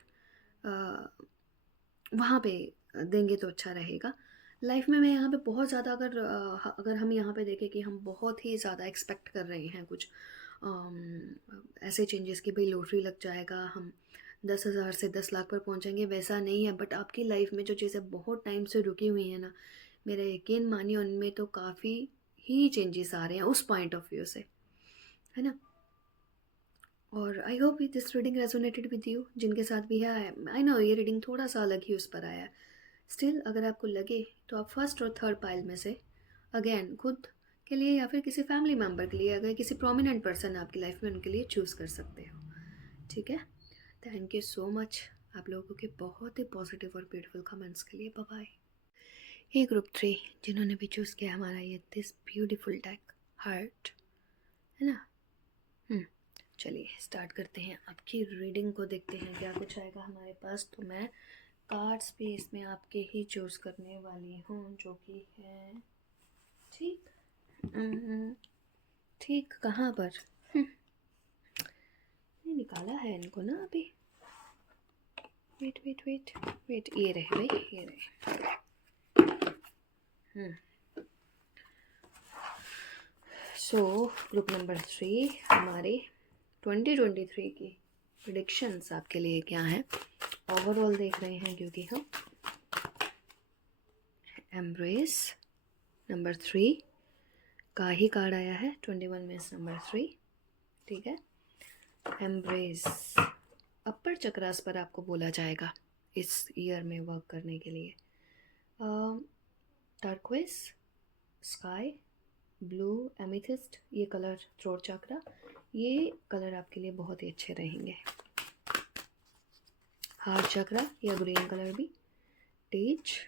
वहाँ पे देंगे तो अच्छा रहेगा। लाइफ में मैं यहाँ पे बहुत ज़्यादा, अगर हम यहाँ पे देखें कि हम बहुत ही ज़्यादा एक्सपेक्ट कर रहे हैं कुछ ऐसे चेंजेस कि भाई लॉटरी लग जाएगा, हम 10,000 से 10 लाख पर पहुँचेंगे, वैसा नहीं है। बट आपकी लाइफ में जो चीज़ें बहुत टाइम से रुकी हुई हैं ना, मेरा यकीन मानिए उनमें तो काफ़ी ही चेंजेस आ रहे हैं उस पॉइंट ऑफ व्यू से, है ना। और I hope this reading resonated with you, जिनके साथ भी है। आई नो ये रीडिंग थोड़ा सा अलग ही उस पर आया है। स्टिल अगर आपको लगे तो आप फर्स्ट और थर्ड पाइल में से अगेन खुद के लिए या फिर किसी फैमिली मेम्बर के लिए, अगर किसी प्रोमिनेंट पर्सन आपकी लाइफ में, उनके लिए चूज़ कर सकते हो, ठीक है। थैंक यू सो मच आप लोगों के बहुत ही पॉजिटिव और ब्यूटीफुल कमेंट्स के लिए। Bye bye. ये ग्रुप 3 जिन्होंने भी चूज़ किया हमारा ये दिस ब्यूटीफुल डेक हार्ट, है ना। चलिए स्टार्ट करते हैं आपकी रीडिंग को, देखते हैं क्या कुछ आएगा हमारे पास। तो मैं कार्ड्स भी इसमें आपके ही चूज़ करने वाली हूँ, जो कि है ठीक। ठीक कहाँ पर? नहीं निकाला है इनको ना अभी। वेट वेट वेट वेट, ये रहे भाई, ये रहे। सो ग्रुप नंबर 3 हमारे 2023 की प्रेडिक्शंस आपके लिए क्या हैं, ओवरऑल देख रहे हैं, क्योंकि हम एम्ब्रेस नंबर 3 का ही कार्ड आया है, 21 में नंबर 3, ठीक है। एम्ब्रेस अपर चक्रास पर आपको बोला जाएगा इस ईयर में वर्क करने के लिए। टर्क्विस, स्काई ब्लू, एमिथिस्ट, ये कलर, थ्रोट चक्रा, ये कलर आपके लिए बहुत ही अच्छे रहेंगे। हार्ट चक्रा या ग्रीन कलर भी। टीच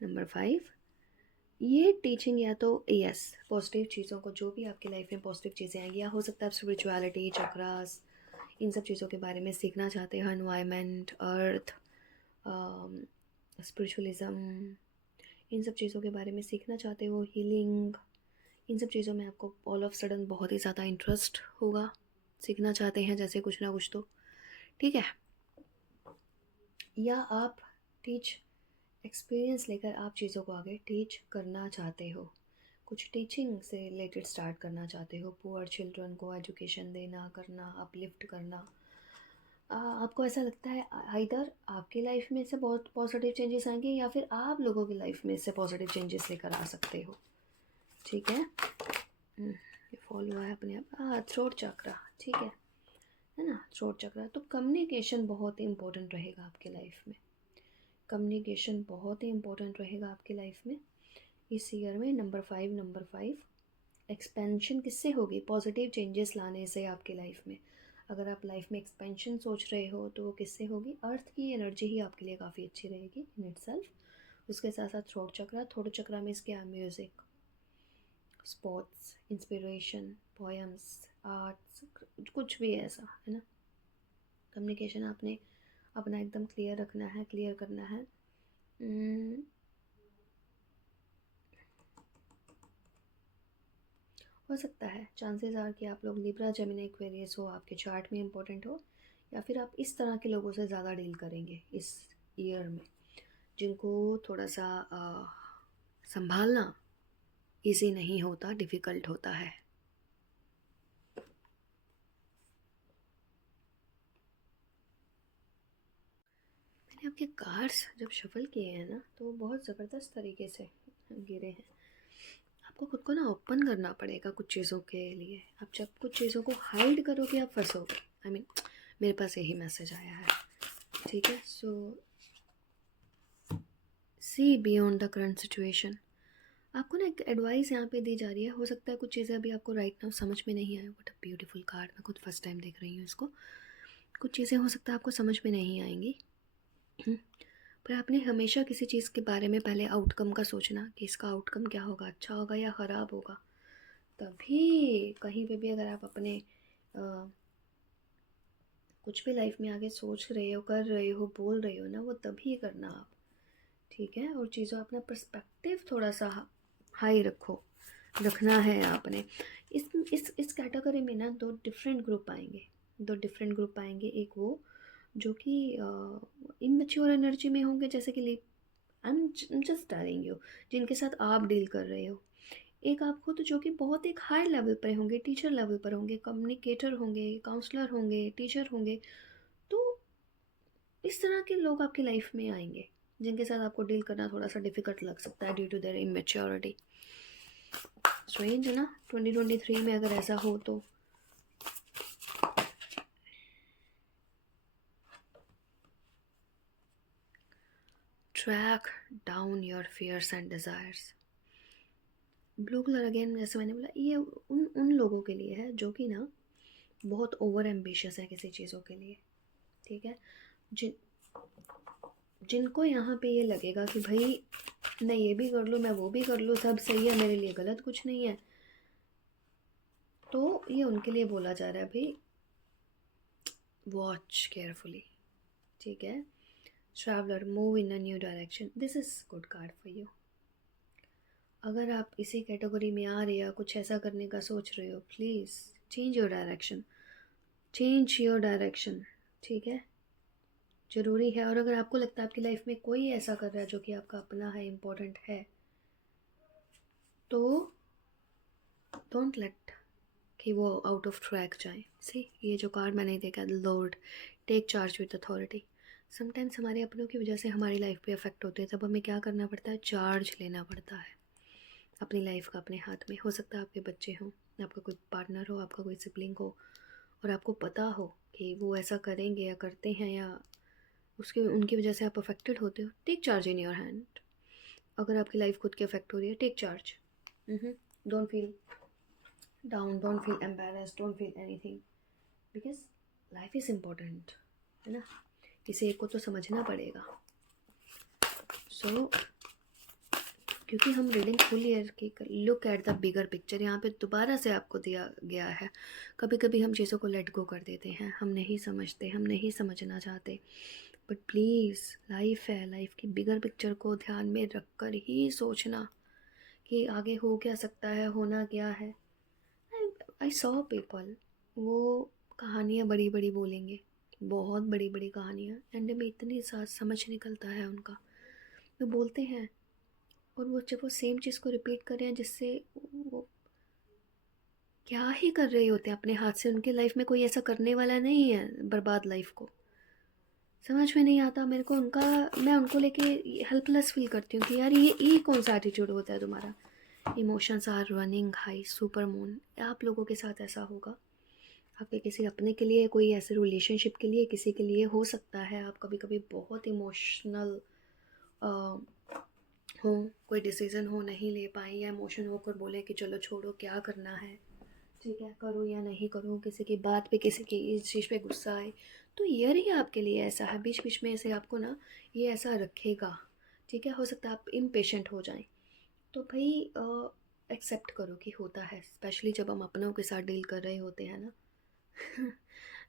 नंबर 5, ये टीचिंग या तो यस पॉजिटिव चीज़ों को, जो भी आपकी लाइफ में पॉजिटिव चीज़ें आएंगी, या हो सकता है आप स्पिरिचुअलिटी, चक्रास, इन सब चीज़ों के बारे में सीखना चाहते हो, एनवायरनमेंट, अर्थ, स्पिरिचुअलिज्म, इन सब चीज़ों के बारे में सीखना चाहते हो, हीलिंग, इन सब चीज़ों में आपको ऑल ऑफ सडन बहुत ही ज़्यादा इंटरेस्ट होगा, सीखना चाहते हैं जैसे कुछ ना कुछ, तो ठीक है। या आप टीच एक्सपीरियंस लेकर आप चीज़ों को आगे टीच करना चाहते हो, कुछ टीचिंग से रिलेटेड स्टार्ट करना चाहते हो, पुअर चिल्ड्रन को एजुकेशन देना, करना, अपलिफ्ट करना, आपको ऐसा लगता है आइदर आपकी लाइफ में से बहुत पॉजिटिव चेंजेस आएंगे या फिर आप लोगों की लाइफ में से पॉजिटिव चेंजेस लेकर आ सकते हो, ठीक है। ये फॉलो है अपने आप। थ्रोट चक्रा, ठीक है ना, थ्रोट चक्रा। तो कम्युनिकेशन बहुत ही इंपॉर्टेंट रहेगा आपके लाइफ में, कम्युनिकेशन बहुत ही इंपॉर्टेंट रहेगा आपकी लाइफ में इस ईयर में। नंबर 5 एक्सपेंशन किससे होगी? पॉजिटिव चेंजेस लाने से आपकी लाइफ में। अगर आप लाइफ में एक्सपेंशन सोच रहे हो तो वो किससे होगी? अर्थ की एनर्जी ही आपके लिए काफ़ी अच्छी रहेगी इन इटसेल्फ। उसके साथ साथ थ्रोट चक्रा में इसके music, sports, inspiration, poems, arts, कुछ भी ऐसा है ना। कम्युनिकेशन आपने अपना एकदम क्लियर रखना है, क्लियर करना है। हो सकता है, चांसेस आर कि आप लोग लिब्रा, जेमिनी, एक्वेरियस हो, आपके चार्ट में इंपॉर्टेंट हो, या फिर आप इस तरह के लोगों से ज़्यादा डील करेंगे इस ईयर में, जिनको थोड़ा सा संभालना इजी नहीं होता, डिफ़िकल्ट होता है। मैंने आपके कार्ड्स जब शफल किए हैं ना तो बहुत ज़बरदस्त तरीके से गिरे हैं। आपको खुद को ना ओपन करना पड़ेगा कुछ चीज़ों के लिए। आप जब कुछ चीज़ों को हाइड करोगे आप फंसोगे। आई मीन मेरे पास यही मैसेज आया है, ठीक है। सो see beyond the current situation. आपको ना एक एडवाइस यहाँ पे दी जा रही है। हो सकता है कुछ चीज़ें अभी आपको राइट नाउ समझ में नहीं आए। व्हाट अ ब्यूटीफुल कार्ड, मैं खुद फर्स्ट टाइम देख रही हूँ इसको। कुछ चीज़ें हो सकता है आपको समझ में नहीं आएंगी, पर आपने हमेशा किसी चीज़ के बारे में पहले आउटकम का सोचना कि इसका आउटकम क्या होगा, अच्छा होगा या ख़राब होगा। तभी कहीं पे भी अगर आप अपने कुछ भी लाइफ में आगे सोच रहे हो, कर रहे हो, बोल रहे हो ना, वो तभी करना आप, ठीक है। और चीज़ों अपना पर्सपेक्टिव थोड़ा सा हाई रखना है आपने। इस कैटेगरी में ना दो डिफरेंट ग्रुप आएंगे। एक वो जो कि इमेच्योर एनर्जी में होंगे, जैसे कि I am just telling you, जिनके साथ आप डील कर रहे हो। एक आप खुद जो कि बहुत एक हाई लेवल पर होंगे, टीचर लेवल पर होंगे, कम्युनिकेटर होंगे, काउंसलर होंगे, टीचर होंगे। तो इस तरह के लोग आपकी लाइफ में आएंगे जिनके साथ आपको डील करना थोड़ा सा डिफ़िकल्ट लग सकता है due to their immaturity. Strange है ना, 2023 में अगर ऐसा हो तो। Track down your fears and desires. Blue colour again, जैसे मैंने बोला, ये उन लोगों के लिए है जो कि ना बहुत ओवर एम्बिशियस है किसी चीज़ों के लिए, ठीक है। जिनको यहाँ पे ये लगेगा कि भाई मैं ये भी कर लूँ, मैं वो भी कर लूँ, सब सही है, मेरे लिए गलत कुछ नहीं है, तो ये उनके लिए बोला जा रहा है भाई वॉच केयरफुली, ठीक है। Traveller, move in a new direction, this is good card for you. अगर आप इसी कैटेगरी में आ रहे हो, कुछ ऐसा करने का सोच रहे हो, प्लीज़ चेंज योर डायरेक्शन, ठीक है, ज़रूरी है। और अगर आपको लगता है आपकी लाइफ में कोई ऐसा कर रहा है जो कि आपका अपना है, इम्पोर्टेंट है, तो डोंट लेट कि वो आउट ऑफ ट्रैक जाए। सी, ये जो कार्ड मैंने देखा, lord, take charge with authority. Sometimes हमारे अपनों की वजह से हमारी लाइफ पे अफेक्ट होती है, तब हमें क्या करना पड़ता है? चार्ज लेना पड़ता है अपनी लाइफ का अपने हाथ में। हो सकता है आपके बच्चे हों, आपका कोई पार्टनर हो, आपका कोई सिबलिंग हो, और आपको पता हो कि वो ऐसा करेंगे या करते हैं, या उसके उनकी वजह से आप अफेक्टेड होते हो। Take charge in your hand. अगर आपकी लाइफ खुद की अफेक्ट हो रही है, take charge. Don't feel down, don't feel embarrassed, don't feel anything, because life is important, है ना। इसे एक को तो समझना पड़ेगा। सो क्योंकि हम रीडिंग फुल ईयर की, look at the bigger picture, यहाँ पे दोबारा से आपको दिया गया है। कभी कभी हम चीज़ों को लेट गो कर देते हैं, हम नहीं समझते, हम नहीं समझना चाहते, बट प्लीज़ लाइफ है, लाइफ की बिगर पिक्चर को ध्यान में रख कर ही सोचना कि आगे हो क्या सकता है, होना क्या है। आई सॉ पीपल, वो कहानियाँ बड़ी बड़ी बोलेंगे, बहुत बड़ी बड़ी कहानियाँ, एंड में इतनी सा समझ निकलता है उनका, वो बोलते हैं, और वो जब वो सेम चीज़ को रिपीट कर रहे हैं जिससे वो क्या ही कर रहे होते हैं अपने हाथ से, उनके लाइफ में कोई ऐसा करने वाला नहीं है बर्बाद लाइफ को। समझ में नहीं आता मेरे को उनका। मैं उनको लेके हेल्पलेस फील करती हूँ कि यार ये कौन सा एटीट्यूड होता है तुम्हारा। Emotions are running high super moon. आप लोगों के साथ ऐसा होगा, आपके किसी अपने के लिए, कोई ऐसे रिलेशनशिप के लिए, किसी के लिए हो सकता है आप कभी कभी बहुत इमोशनल हो, कोई डिसीज़न हो नहीं ले पाए, या इमोशन होकर बोले कि चलो छोड़ो क्या करना है, ठीक है करो या नहीं करो, किसी की बात पे, किसी की इस चीज़ पे गुस्सा आए, तो ईयर ही आपके लिए ऐसा है, बीच बीच में ऐसे आपको ना ये ऐसा रखेगा। ठीक है, हो सकता है आप इम्पेशेंट हो जाएं, तो भाई एक्सेप्ट करो कि होता है, स्पेशली जब हम अपनों के साथ डील कर रहे होते हैं ना।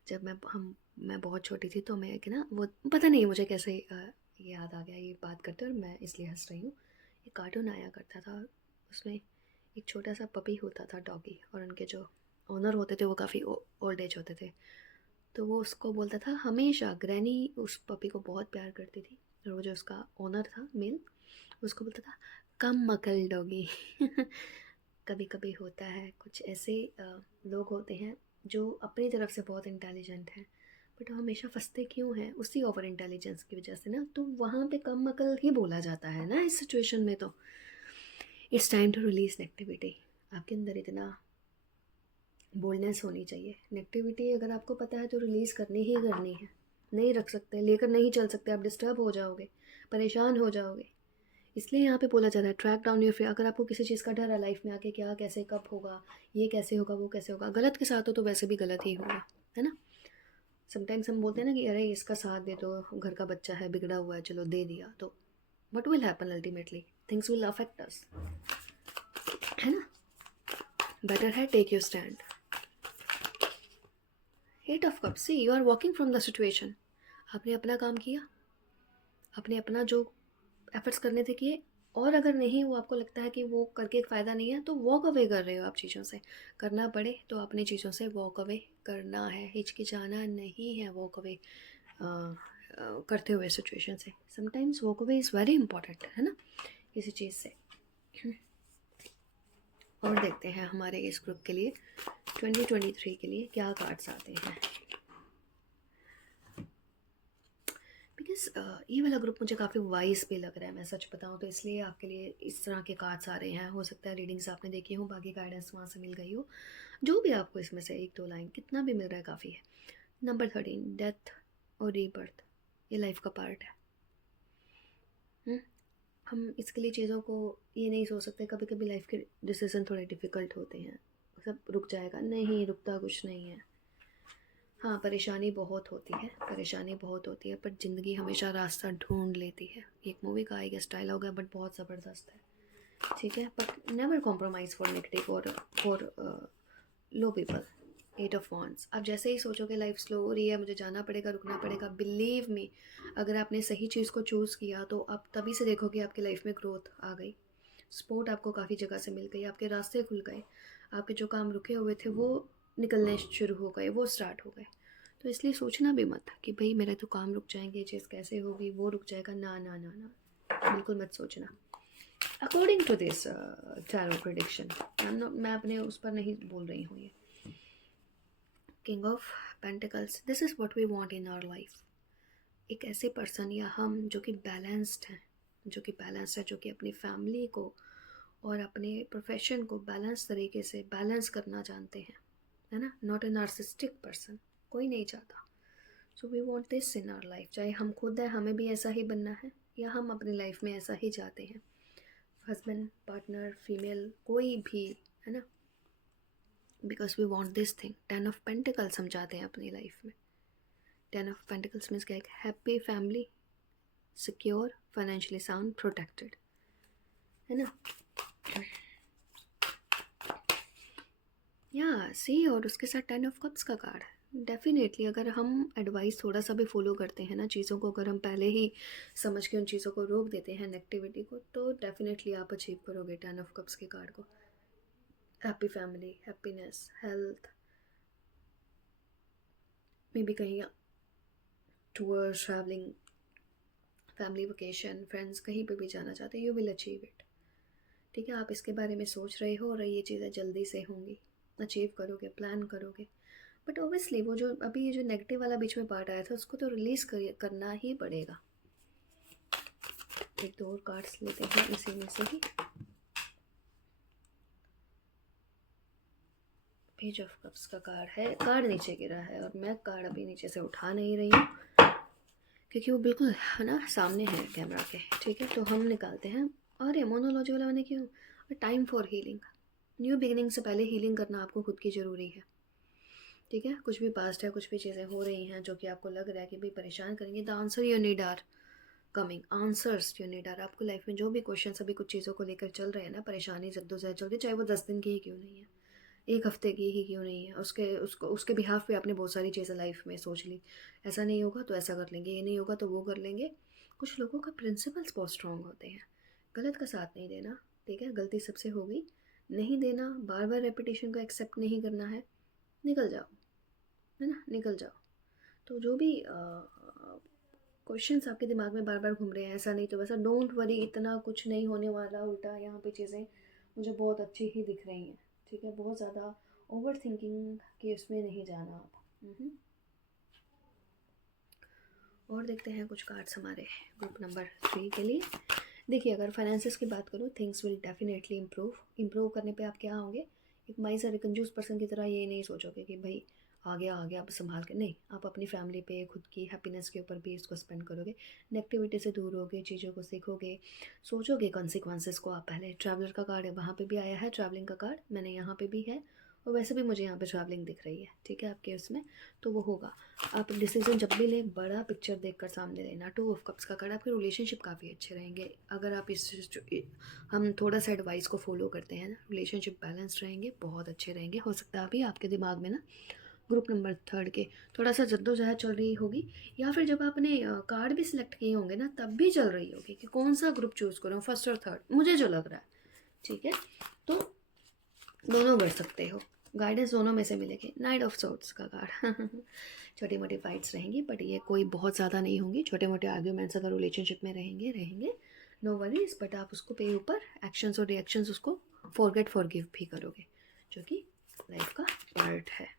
जब मैं बहुत छोटी थी तो मैं एक ना, वो पता नहीं मुझे कैसे याद आ गया ये बात करते, और मैं इसलिए हंस रही हूँ। एक कार्टून आया करता था, उसमें एक छोटा सा पपी होता था, डॉगी, और उनके जो ओनर होते थे वो काफ़ी ओल्ड एज होते थे। तो वो उसको बोलता था हमेशा, ग्रैनी उस पपी को बहुत प्यार करती थी, और वो जो उसका ओनर था मेल, उसको बोलता था कम मकल डॉगी। कभी कभी होता है कुछ ऐसे लोग होते हैं जो अपनी तरफ से बहुत इंटेलिजेंट हैं, बट वो हमेशा फंसते क्यों हैं उसी ओवर इंटेलिजेंस की वजह से ना, तो वहाँ पे कम अकल ही बोला जाता है ना इस सिचुएशन में। तो it's time to release negativity. आपके अंदर इतना बोल्डनेस होनी चाहिए। नेगेटिविटी अगर आपको पता है तो रिलीज़ करनी ही करनी है, नहीं रख सकते, लेकर नहीं चल सकते, आप डिस्टर्ब हो जाओगे, परेशान हो जाओगे। इसलिए यहाँ पे बोला जा रहा है ट्रैक डाउन योर फियर। अगर आपको किसी चीज़ का डर है लाइफ में आके, क्या कैसे कब होगा, ये कैसे होगा, वो कैसे होगा, गलत के साथ हो तो वैसे भी गलत ही होगा, है ना। समटाइम्स हम बोलते हैं ना कि अरे इसका साथ दे दो, घर का बच्चा है, बिगड़ा हुआ है, चलो दे दिया, तो what will happen ultimately, things will affect us, है ना। बेटर है take your stand. Eight of cups, see you are walking from the situation. आपने अपना काम किया, आपने अपना जो एफर्ट्स करने थे किए, और अगर नहीं, वो आपको लगता है कि वो करके फ़ायदा नहीं है, तो वॉक अवे कर रहे हो आप चीज़ों से। करना पड़े तो अपनी चीज़ों से वॉक अवे करना है, हिचकिचाना नहीं है वॉक अवे करते हुए सिचुएशन से। Sometimes walk away is very important, है ना, किसी चीज़ से। और देखते हैं हमारे इस ग्रुप के लिए 2023 के लिए क्या कार्ड्स आते हैं। बिकॉज ये वाला ग्रुप मुझे काफ़ी वाइज भी लग रहा है, मैं सच बताऊँ तो, इसलिए आपके लिए इस तरह के कार्ड्स आ रहे हैं। हो सकता है रीडिंग्स आपने देखी हो, बाकी गाइडेंस वहाँ से मिल गई हो, जो भी आपको इसमें से एक दो लाइन कितना भी मिल रहा है काफ़ी है। नंबर 13, डेथ और रीबर्थ, ये लाइफ का पार्ट है। हम इसके लिए चीज़ों को ये नहीं सोच सकते, कभी कभी लाइफ के डिसीजन थोड़े डिफ़िकल्ट होते हैं, सब रुक जाएगा, नहीं रुकता कुछ नहीं है। हाँ, परेशानी बहुत होती है, परेशानी बहुत होती है, पर ज़िंदगी हमेशा रास्ता ढूंढ लेती है। एक मूवी का आई गेस डायलॉग है, बट बहुत ज़बरदस्त है, ठीक है। But never compromise for negative और for low people. Eight of wands, आप जैसे ही सोचोगे लाइफ स्लो हो रही है, मुझे जाना पड़ेगा, रुकना पड़ेगा, बिलीव मी, अगर आपने सही चीज़ को चूज़ किया तो आप तभी से देखोगे आपकी लाइफ में ग्रोथ आ गई, सपोर्ट आपको काफ़ी जगह से मिल गई, आपके रास्ते खुल गए, आपके जो काम रुके हुए थे वो निकलने शुरू हो गए, वो स्टार्ट हो गए। तो इसलिए सोचना भी मत कि भाई मेरे तो काम रुक जाएंगे, ये चीज़ कैसे होगी, वो रुक जाएगा, ना ना ना ना, बिल्कुल मत सोचना। According to this tarot prediction, मैं अपने उस पर नहीं बोल रही हूँ ये। King of pentacles, this is what we want in our life. एक ऐसे पर्सन या हम जो कि बैलेंस्ड हैं, जो कि बैलेंस्ड है, जो कि अपनी फैमिली को और अपने प्रोफेशन को बैलेंस तरीके से बैलेंस करना जानते हैं, है ना। नॉट ए नार्सिस्टिक पर्सन, कोई नहीं चाहता। So we want this in our life, चाहे हम खुद हैं, हमें भी ऐसा ही बनना है, या हम अपनी लाइफ में ऐसा ही चाहते हैं, हस्बैंड, पार्टनर, फीमेल, कोई भी, है ना। Because we want this thing. 10 of pentacles हम चाहते हैं अपनी लाइफ में। 10 ऑफ पेंटिकल्स मीन्स क्या, एक happy family, secure, financially sound, protected, है ना। या सी, और उसके साथ 10 ऑफ कप्स का कार्ड है। डेफिनेटली अगर हम एडवाइस थोड़ा सा भी फॉलो करते हैं ना, चीज़ों को अगर हम पहले ही समझ के उन चीज़ों को रोक देते हैं, नेगेटिविटी को, तो डेफिनेटली आप अचीव करोगे 10 ऑफ कप्स के कार्ड को। Happy family, happiness, health, may be कहीं tour, travelling, family vacation, friends, कहीं पे भी जाना चाहते हो, यू विल अचीव इट। ठीक है, आप इसके बारे में सोच रहे हो और ये चीज़ें जल्दी से होंगी। अचीव करोगे, प्लान करोगे। बट ऑब्वियसली वो जो अभी ये जो नेगेटिव वाला बीच में पार्ट आया था उसको तो रिलीज़ करना ही पड़ेगा। एक दो और कार्ड्स लेते हैं इसी में से ही। पेज ऑफ कप्स का कार्ड है, कार्ड नीचे गिरा है और मैं कार्ड अभी नीचे से उठा नहीं रही हूँ क्योंकि वो बिल्कुल है ना सामने है कैमरा के। ठीक है, तो हम निकालते हैं। और ये मोनोलॉजी वाला मैंने क्यों, time for healing. New beginning से पहले हीलिंग करना आपको खुद की ज़रूरी है। ठीक है, कुछ भी पास्ट है, कुछ भी चीज़ें हो रही हैं जो कि आपको लग रहा है कि भाई परेशान करेंगे, the answer you need are coming, answers you need are. आपको लाइफ में जो भी क्वेश्चन अभी कुछ चीज़ों को लेकर चल रहे हैं ना, परेशानी जद्दोजहद चल रही है, चाहे वो 10 दिन की ही क्यों नहीं है, 1 हफ्ते की ही क्यों नहीं है, उसके बिहाफ पे आपने बहुत सारी चीज़ें लाइफ में सोच ली। ऐसा नहीं होगा तो ऐसा कर लेंगे, ये नहीं होगा तो वो कर लेंगे। कुछ लोगों का प्रिंसिपल्स बहुत स्ट्रॉन्ग होते हैं। गलत का साथ नहीं देना, ठीक है, गलती सबसे हो गई, नहीं देना, बार बार रेपिटेशन को एक्सेप्ट नहीं करना है, निकल जाओ, है ना, निकल जाओ। तो जो भी क्वेश्चंस आपके दिमाग में बार बार घूम रहे हैं, ऐसा नहीं तो वैसा, डोंट वरी, इतना कुछ नहीं होने वाला, उल्टा यहाँ पे चीज़ें मुझे बहुत अच्छी ही दिख रही हैं। ठीक है, बहुत ज़्यादा ओवर थिंकिंग के उसमें नहीं जाना आप। और देखते हैं कुछ कार्ड्स हमारे ग्रुप नंबर 3 के लिए। देखिए, अगर फाइनेंसिस की बात करूँ, थिंग्स विल डेफिनेटली इम्प्रूव करने पे आप क्या होंगे, एक माइजर कंजूस पर्सन की तरह ये नहीं सोचोगे कि भाई आ गया अब संभाल के, नहीं, आप अपनी फैमिली पे, खुद की हैप्पीनेस के ऊपर भी इसको स्पेंड करोगे, नेगेटिविटी से दूर होगे, चीज़ों को सीखोगे, सोचोगे कॉन्सिक्वेंसेस को। आप पहले ट्रैवलर का कार्ड है, वहाँ पे भी आया है ट्रैवलिंग का कार्ड, मैंने यहाँ पे भी है, और वैसे भी मुझे यहाँ पे ट्रैवलिंग दिख रही है। ठीक है, आपके उसमें तो वो होगा। आप डिसीजन जब भी लें, बड़ा पिक्चर देखकर सामने लेना। 2 ऑफ कप्स का कार्ड, आपके रिलेशनशिप काफ़ी अच्छे रहेंगे अगर आप हम थोड़ा सा एडवाइस को फॉलो करते हैं ना, रिलेशनशिप बैलेंस रहेंगे, बहुत अच्छे रहेंगे। हो सकता है अभी आपके दिमाग में ना ग्रुप नंबर 3 के थोड़ा सा जद्दोजहद चल रही होगी, या फिर जब आपने कार्ड भी सिलेक्ट किए होंगे ना तब भी चल रही होगी कि कौन सा ग्रुप चूज़ करूँ, फर्स्ट और थर्ड, मुझे जो लग रहा है। ठीक है, तो दोनों कर सकते हो, गाइडेंस दोनों में से मिलेगी। नाइट ऑफ सोर्ट्स का कार्ड छोटी मोटी फाइट्स रहेंगी, बट ये कोई बहुत ज़्यादा नहीं होंगी। छोटे मोटे आर्ग्यूमेंट्स अगर रिलेशनशिप में रहेंगे, नो वरीज, बट आप उसको पे ऊपर एक्शंस और रिएक्शंस उसको फॉरगेट फॉरगिव भी करोगे, जो कि लाइफ का पार्ट है।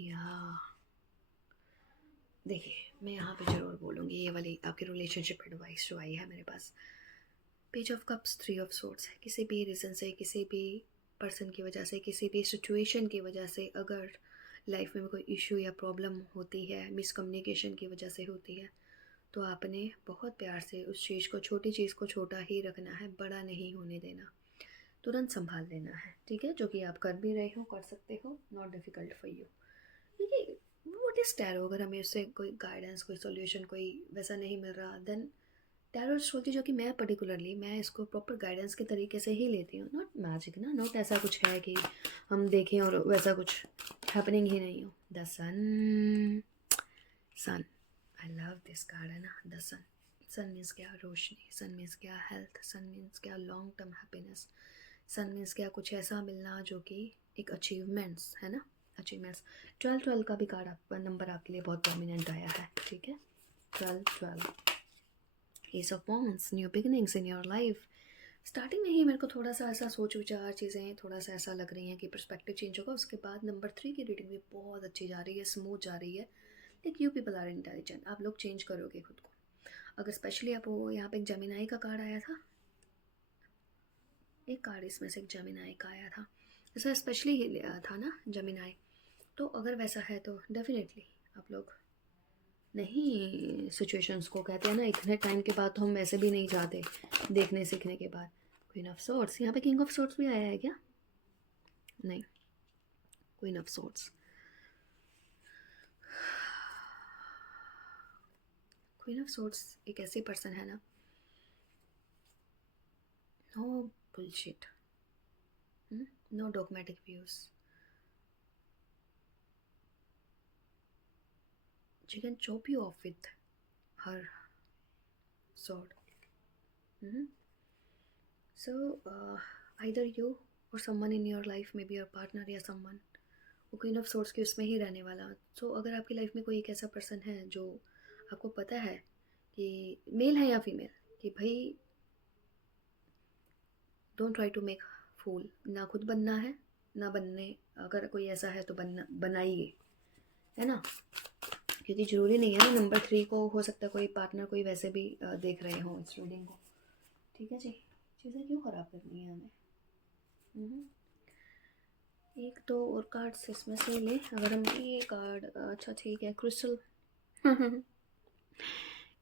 या देखिए, मैं यहाँ पे ज़रूर बोलूँगी, ये वाली आपकी रिलेशनशिप एडवाइस जो आई है मेरे पास, page of cups, 3 of swords है। किसी भी रीज़न से, किसी भी पर्सन की वजह से, किसी भी सिचुएशन की वजह से अगर लाइफ में कोई इशू या प्रॉब्लम होती है, मिसकम्युनिकेशन की वजह से होती है, तो आपने बहुत प्यार से उस चीज़ को, छोटी चीज़ को छोटा ही रखना है, बड़ा नहीं होने देना, तुरंत संभाल लेना है। ठीक है, जो कि आप कर भी रहे हो, कर सकते हो, नॉट डिफ़िकल्ट फॉर यू। देखिए, व्हाट इज़ टैरो, अगर हमें उससे कोई गाइडेंस, कोई सॉल्यूशन, कोई वैसा नहीं मिल रहा, देन टैरो एस्ट्रोलॉजी, जो कि मैं इसको प्रॉपर गाइडेंस के तरीके से ही लेती हूँ, नॉट मैजिक ना, नॉट ऐसा कुछ है कि हम देखें और वैसा कुछ हैपनिंग ही नहीं हो। The sun, sun, I love this card, है ना, द सन। सन मीन्स क्या, रोशनी। सन मीन्स क्या, हेल्थ। सन मीन्स क्या, long term happiness. Sun means क्या, कुछ ऐसा मिलना जो कि एक अचीवमेंट्स, है ना, अचीवमेंट्स। 12 का भी कार्ड आप नंबर आपके लिए बहुत प्रोमिनेंट आया है। ठीक है, 12 S of wands, new beginnings in your life. Starting में ही मेरे को थोड़ा सा ऐसा सोच विचार चीज़ें थोड़ा सा ऐसा लग रही हैं कि पर्सपेक्टिव चेंज होगा। उसके बाद नंबर 3 की रीडिंग भी बहुत अच्छी जा रही है, स्मूथ जा रही है। Like you people are intelligent, आप लोग चेंज करोगे खुद को। अगर स्पेशली आप वो, यहाँ पे एक जेमिनाई का कार्ड आया था, एक कार्ड इसमें से एक जेमिनाई का आया था, ऐसा स्पेशली था ना जेमिनाई, तो अगर वैसा है तो डेफिनेटली आप लोग नहीं, सिचुएशंस को कहते हैं ना, इतने टाइम के बाद तो हम वैसे भी नहीं जाते देखने सीखने के बाद। क्वीन ऑफ सोर्ट्स, यहाँ पे किंग ऑफ सोर्ट्स भी आया है क्या, नहीं, queen of swords. Queen of swords एक ऐसे पर्सन है ना, no bullshit, no dogmatic views, she can chop you off with her sword. So either you or someone in your life, maybe your partner या someone, वो queen of sorts की उसमें ही रहने वाला। सो अगर आपकी लाइफ में कोई एक ऐसा पर्सन है जो आपको पता है कि मेल है या फीमेल, कि भाई डोंट ट्राई टू मेक फूल, ना खुद बनना है ना बनने, अगर कोई ऐसा है तो बनाइए, है ना, क्योंकि ज़रूरी नहीं है ना नंबर 3 को, हो सकता है कोई पार्टनर कोई वैसे भी देख रहे हों इस रीडिंग को। ठीक है जी, चीज़ें क्यों ख़राब करनी है हमें। एक तो और कार्ड्स इसमें से ले, अगर हम ये कार्ड, अच्छा ठीक है, क्रिस्टल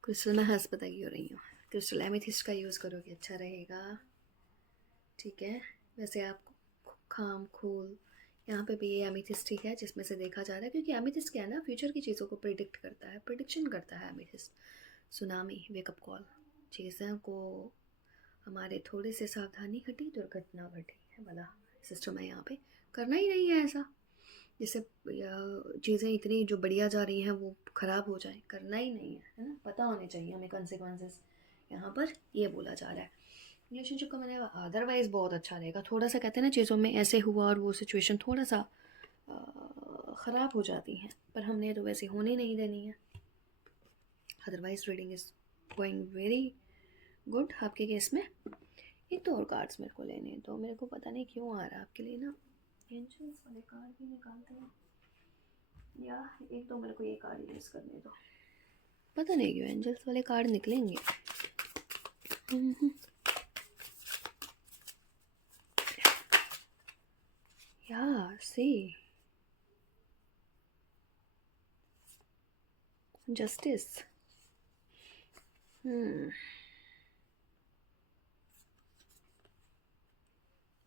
क्रिस्टल में हंस पता क्यों रही हूँ, क्रिस्टल एमेथिस्ट का यूज़ करोगे अच्छा रहेगा। ठीक है, वैसे आप खाम खूल, यहाँ पे भी ये एमेथिस्ट ही है जिसमें से देखा जा रहा है, क्योंकि एमेथिस्ट क्या है ना, फ्यूचर की चीज़ों को प्रिडिक्ट करता है, प्रिडिक्शन करता है एमेथिस्ट। सुनामी, वेकअप कॉल, चीज़ों को हमारे थोड़े से सावधानी घटी दुर्घटना घटी है वाला सिस्टम है यहाँ पे। करना ही नहीं है ऐसा, जैसे चीज़ें इतनी जो बढ़िया जा रही हैं वो ख़राब हो जाए, करना ही नहीं है ना, पता होने चाहिए हमें कंसिक्वेंसेस, यहाँ पर ये बोला जा रहा है। रिलेशनशिप का मैंने अदरवाइज़ बहुत अच्छा रहेगा, थोड़ा सा कहते हैं ना चीज़ों में ऐसे हुआ और वो सिचुएशन थोड़ा सा ख़राब हो जाती हैं, पर हमने तो वैसे होने नहीं देनी है। Otherwise reading is going very good आपके केस में। एक तो और कार्ड्स मेरे को लेने हैं, तो मेरे को पता नहीं क्यों आ रहा है आपके लिए ना, एंजल्स वाले कार्ड भी निकालते हैं, या एक तो मेरे को ये कार्ड यूज़ करने दो, पता नहीं क्यों एंजल्स वाले कार्ड निकलेंगे। या सी justice,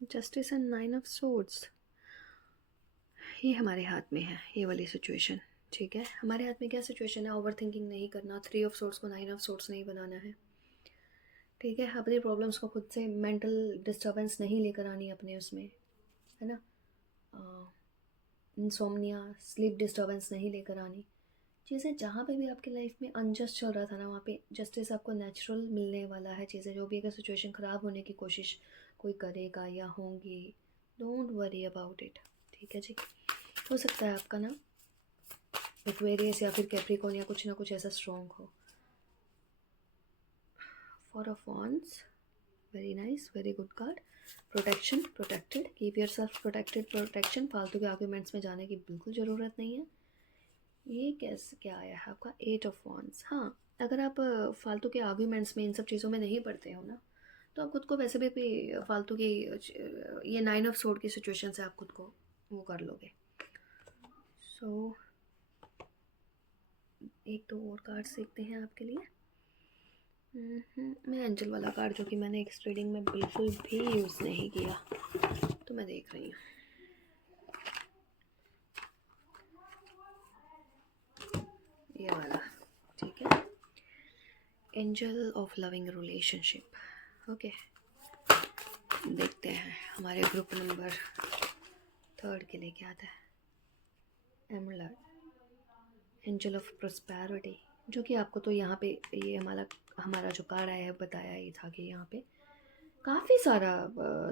justice and 9 of swords, ये हमारे हाथ में है ये वाली सिचुएशन। ठीक है, हमारे हाथ में क्या सिचुएशन है, ओवर थिंकिंग नहीं करना, 3 ऑफ सोर्ड्स को 9 ऑफ सोर्ड्स नहीं बनाना है। ठीक है, अपनी प्रॉब्लम्स को खुद से मेंटल डिस्टर्बेंस नहीं लेकर आनी अपने उसमें, है ना, इंसोम्निया, स्लीप डिस्टर्बेंस नहीं लेकर आनी। चीज़ें जहाँ पे भी आपकी लाइफ में अनजस्ट चल रहा था ना, वहाँ पे जस्टिस आपको नेचुरल मिलने वाला है। चीज़ें जो भी अगर सिचुएशन ख़राब होने की कोशिश कोई करेगा या होंगी, डोंट वरी अबाउट इट। ठीक है जी, हो सकता है आपका ना एक्वेरियस या फिर कैप्रिकॉर्न या कुछ ना कुछ ऐसा स्ट्रॉन्ग हो। Four of wands, very nice, very good card. Protection, protected, keep your self protected, protection, फालतू के आर्ग्यूमेंट्स में जाने की बिल्कुल ज़रूरत नहीं है। ये कैसे क्या आया है आपका, 8 ऑफ वॉन्ड्स। हाँ, अगर आप फालतू के आर्ग्यूमेंट्स में इन सब चीज़ों में नहीं पड़ते हो ना, तो आप खुद को वैसे भी फालतू की ये 9 ऑफ सोर्ड की सिचुएशन से आप खुद को वो कर लोगे। सो एक तो और कार्ड सीखते हैं आपके लिए। मैं एंजल वाला कार्ड जो कि मैंने इस रीडिंग में बिल्कुल भी यूज़ नहीं किया, तो मैं देख रही हूँ। ये वाला, ठीक है, angel of loving relationship. Okay, देखते हैं हमारे ग्रुप नंबर 3 के लिए क्या आता है। एमलर, एंजल ऑफ प्रॉस्पेरिटी, जो कि आपको तो यहाँ पे ये हमारा जो कार्ड आया है बताया ही था कि यहाँ पे काफ़ी सारा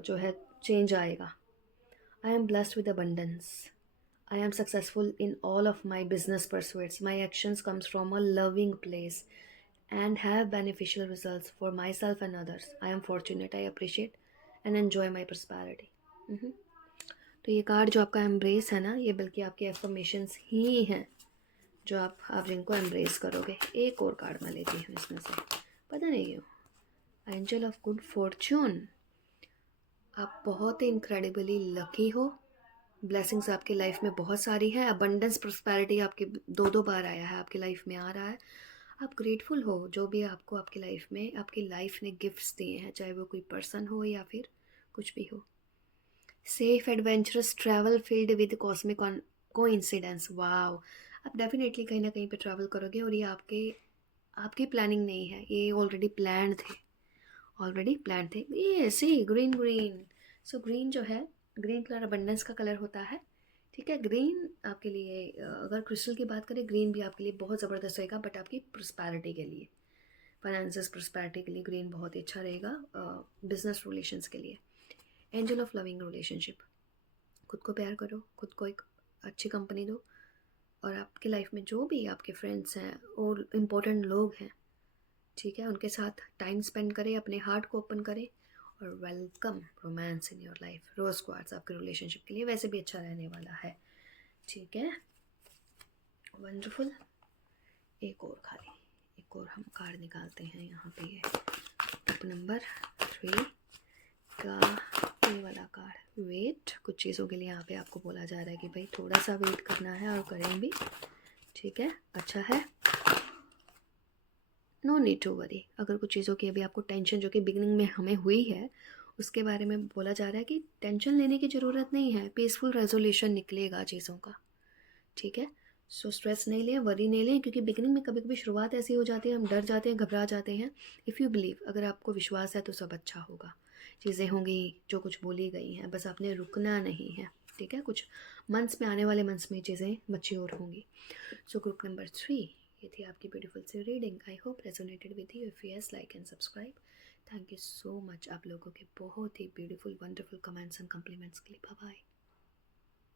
जो है चेंज आएगा। I am blessed with abundance, I am successful in all of my business pursuits. My actions comes from a loving place and have beneficial results for myself and others. I am fortunate. I appreciate and enjoy my prosperity. तो ये card जो आपका embrace है ना, ये बल्कि आपके affirmations ही हैं जो आप जिनको एम्ब्रेस करोगे। एक और कार्ड मैं लेती हूँ इसमें से, पता नहीं क्यों, एंजल ऑफ गुड फॉर्च्यून। आप बहुत ही इनक्रेडिबली लकी हो, ब्लेसिंग्स आपकी लाइफ में बहुत सारी है, अबंडेंस प्रॉस्पेरिटी आपके 2 बार आया है, आपकी लाइफ में आ रहा है। आप ग्रेटफुल हो जो भी आपको आपकी लाइफ में आपकी लाइफ ने गिफ्ट्स दिए हैं, चाहे वो कोई पर्सन हो या फिर कुछ भी हो। Safe adventurous travel filled with cosmic coincidence. Wow, आप डेफिनेटली कहीं ना कहीं पे ट्रैवल करोगे, और ये आपकी प्लानिंग नहीं है, ये ऑलरेडी प्लान थे। ये सी ग्रीन ग्रीन, सो ग्रीन जो है, ग्रीन कलर अबंडेंस का कलर होता है। ठीक है, ग्रीन आपके लिए अगर क्रिस्टल की बात करें, ग्रीन भी आपके लिए बहुत ज़बरदस्त रहेगा, बट आपकी प्रॉस्पेरिटी के लिए, फाइनेंसिस प्रॉस्पेरिटी के लिए ग्रीन बहुत ही अच्छा रहेगा। बिजनेस रिलेशंस के लिए, एंजल ऑफ लविंग रिलेशनशिप, खुद को प्यार करो, खुद को एक अच्छी कंपनी दो, और आपकी लाइफ में जो भी आपके फ्रेंड्स हैं और इम्पोर्टेंट लोग हैं, ठीक है, उनके साथ टाइम स्पेंड करें, अपने हार्ट को ओपन करें, और welcome romance in your life. Rose quartz आपके रिलेशनशिप के लिए वैसे भी अच्छा रहने वाला है, ठीक है। वंडरफुल। एक और खाली, एक और हम कार्ड निकालते हैं यहाँ पे। ये ग्रुप नंबर 3 का ये वाला कार्ड, वेट। कुछ चीज़ों के लिए यहाँ पे आपको बोला जा रहा है कि भाई थोड़ा सा वेट करना है और करें भी, ठीक है, अच्छा है। No need to worry. अगर कुछ चीज़ों की अभी आपको टेंशन जो कि बिगिनिंग में हमें हुई है उसके बारे में बोला जा रहा है कि टेंशन लेने की ज़रूरत नहीं है, पीसफुल रेजोल्यूशन निकलेगा चीज़ों का, ठीक है। सो स्ट्रेस नहीं लें, वरी नहीं लें, क्योंकि बिगिनिंग में कभी कभी शुरुआत ऐसी हो जाती है, हम डर जाते हैं, घबरा जाते हैं। इफ़ यू बिलीव, अगर आपको विश्वास है तो सब अच्छा होगा, चीज़ें होंगी जो कुछ बोली गई हैं, बस आपने रुकना नहीं है, ठीक है। कुछ मंथ्स में, आने वाले मंथ्स में चीज़ें मैच्योर होंगी। सो ग्रुप नंबर 3, ये थी आपकी ब्यूटीफुल सी reading. I hope resonated with you. If yes, like and subscribe. Thank you so much आप लोगों के बहुत ही beautiful wonderful comments and compliments के लिए। Bye bye.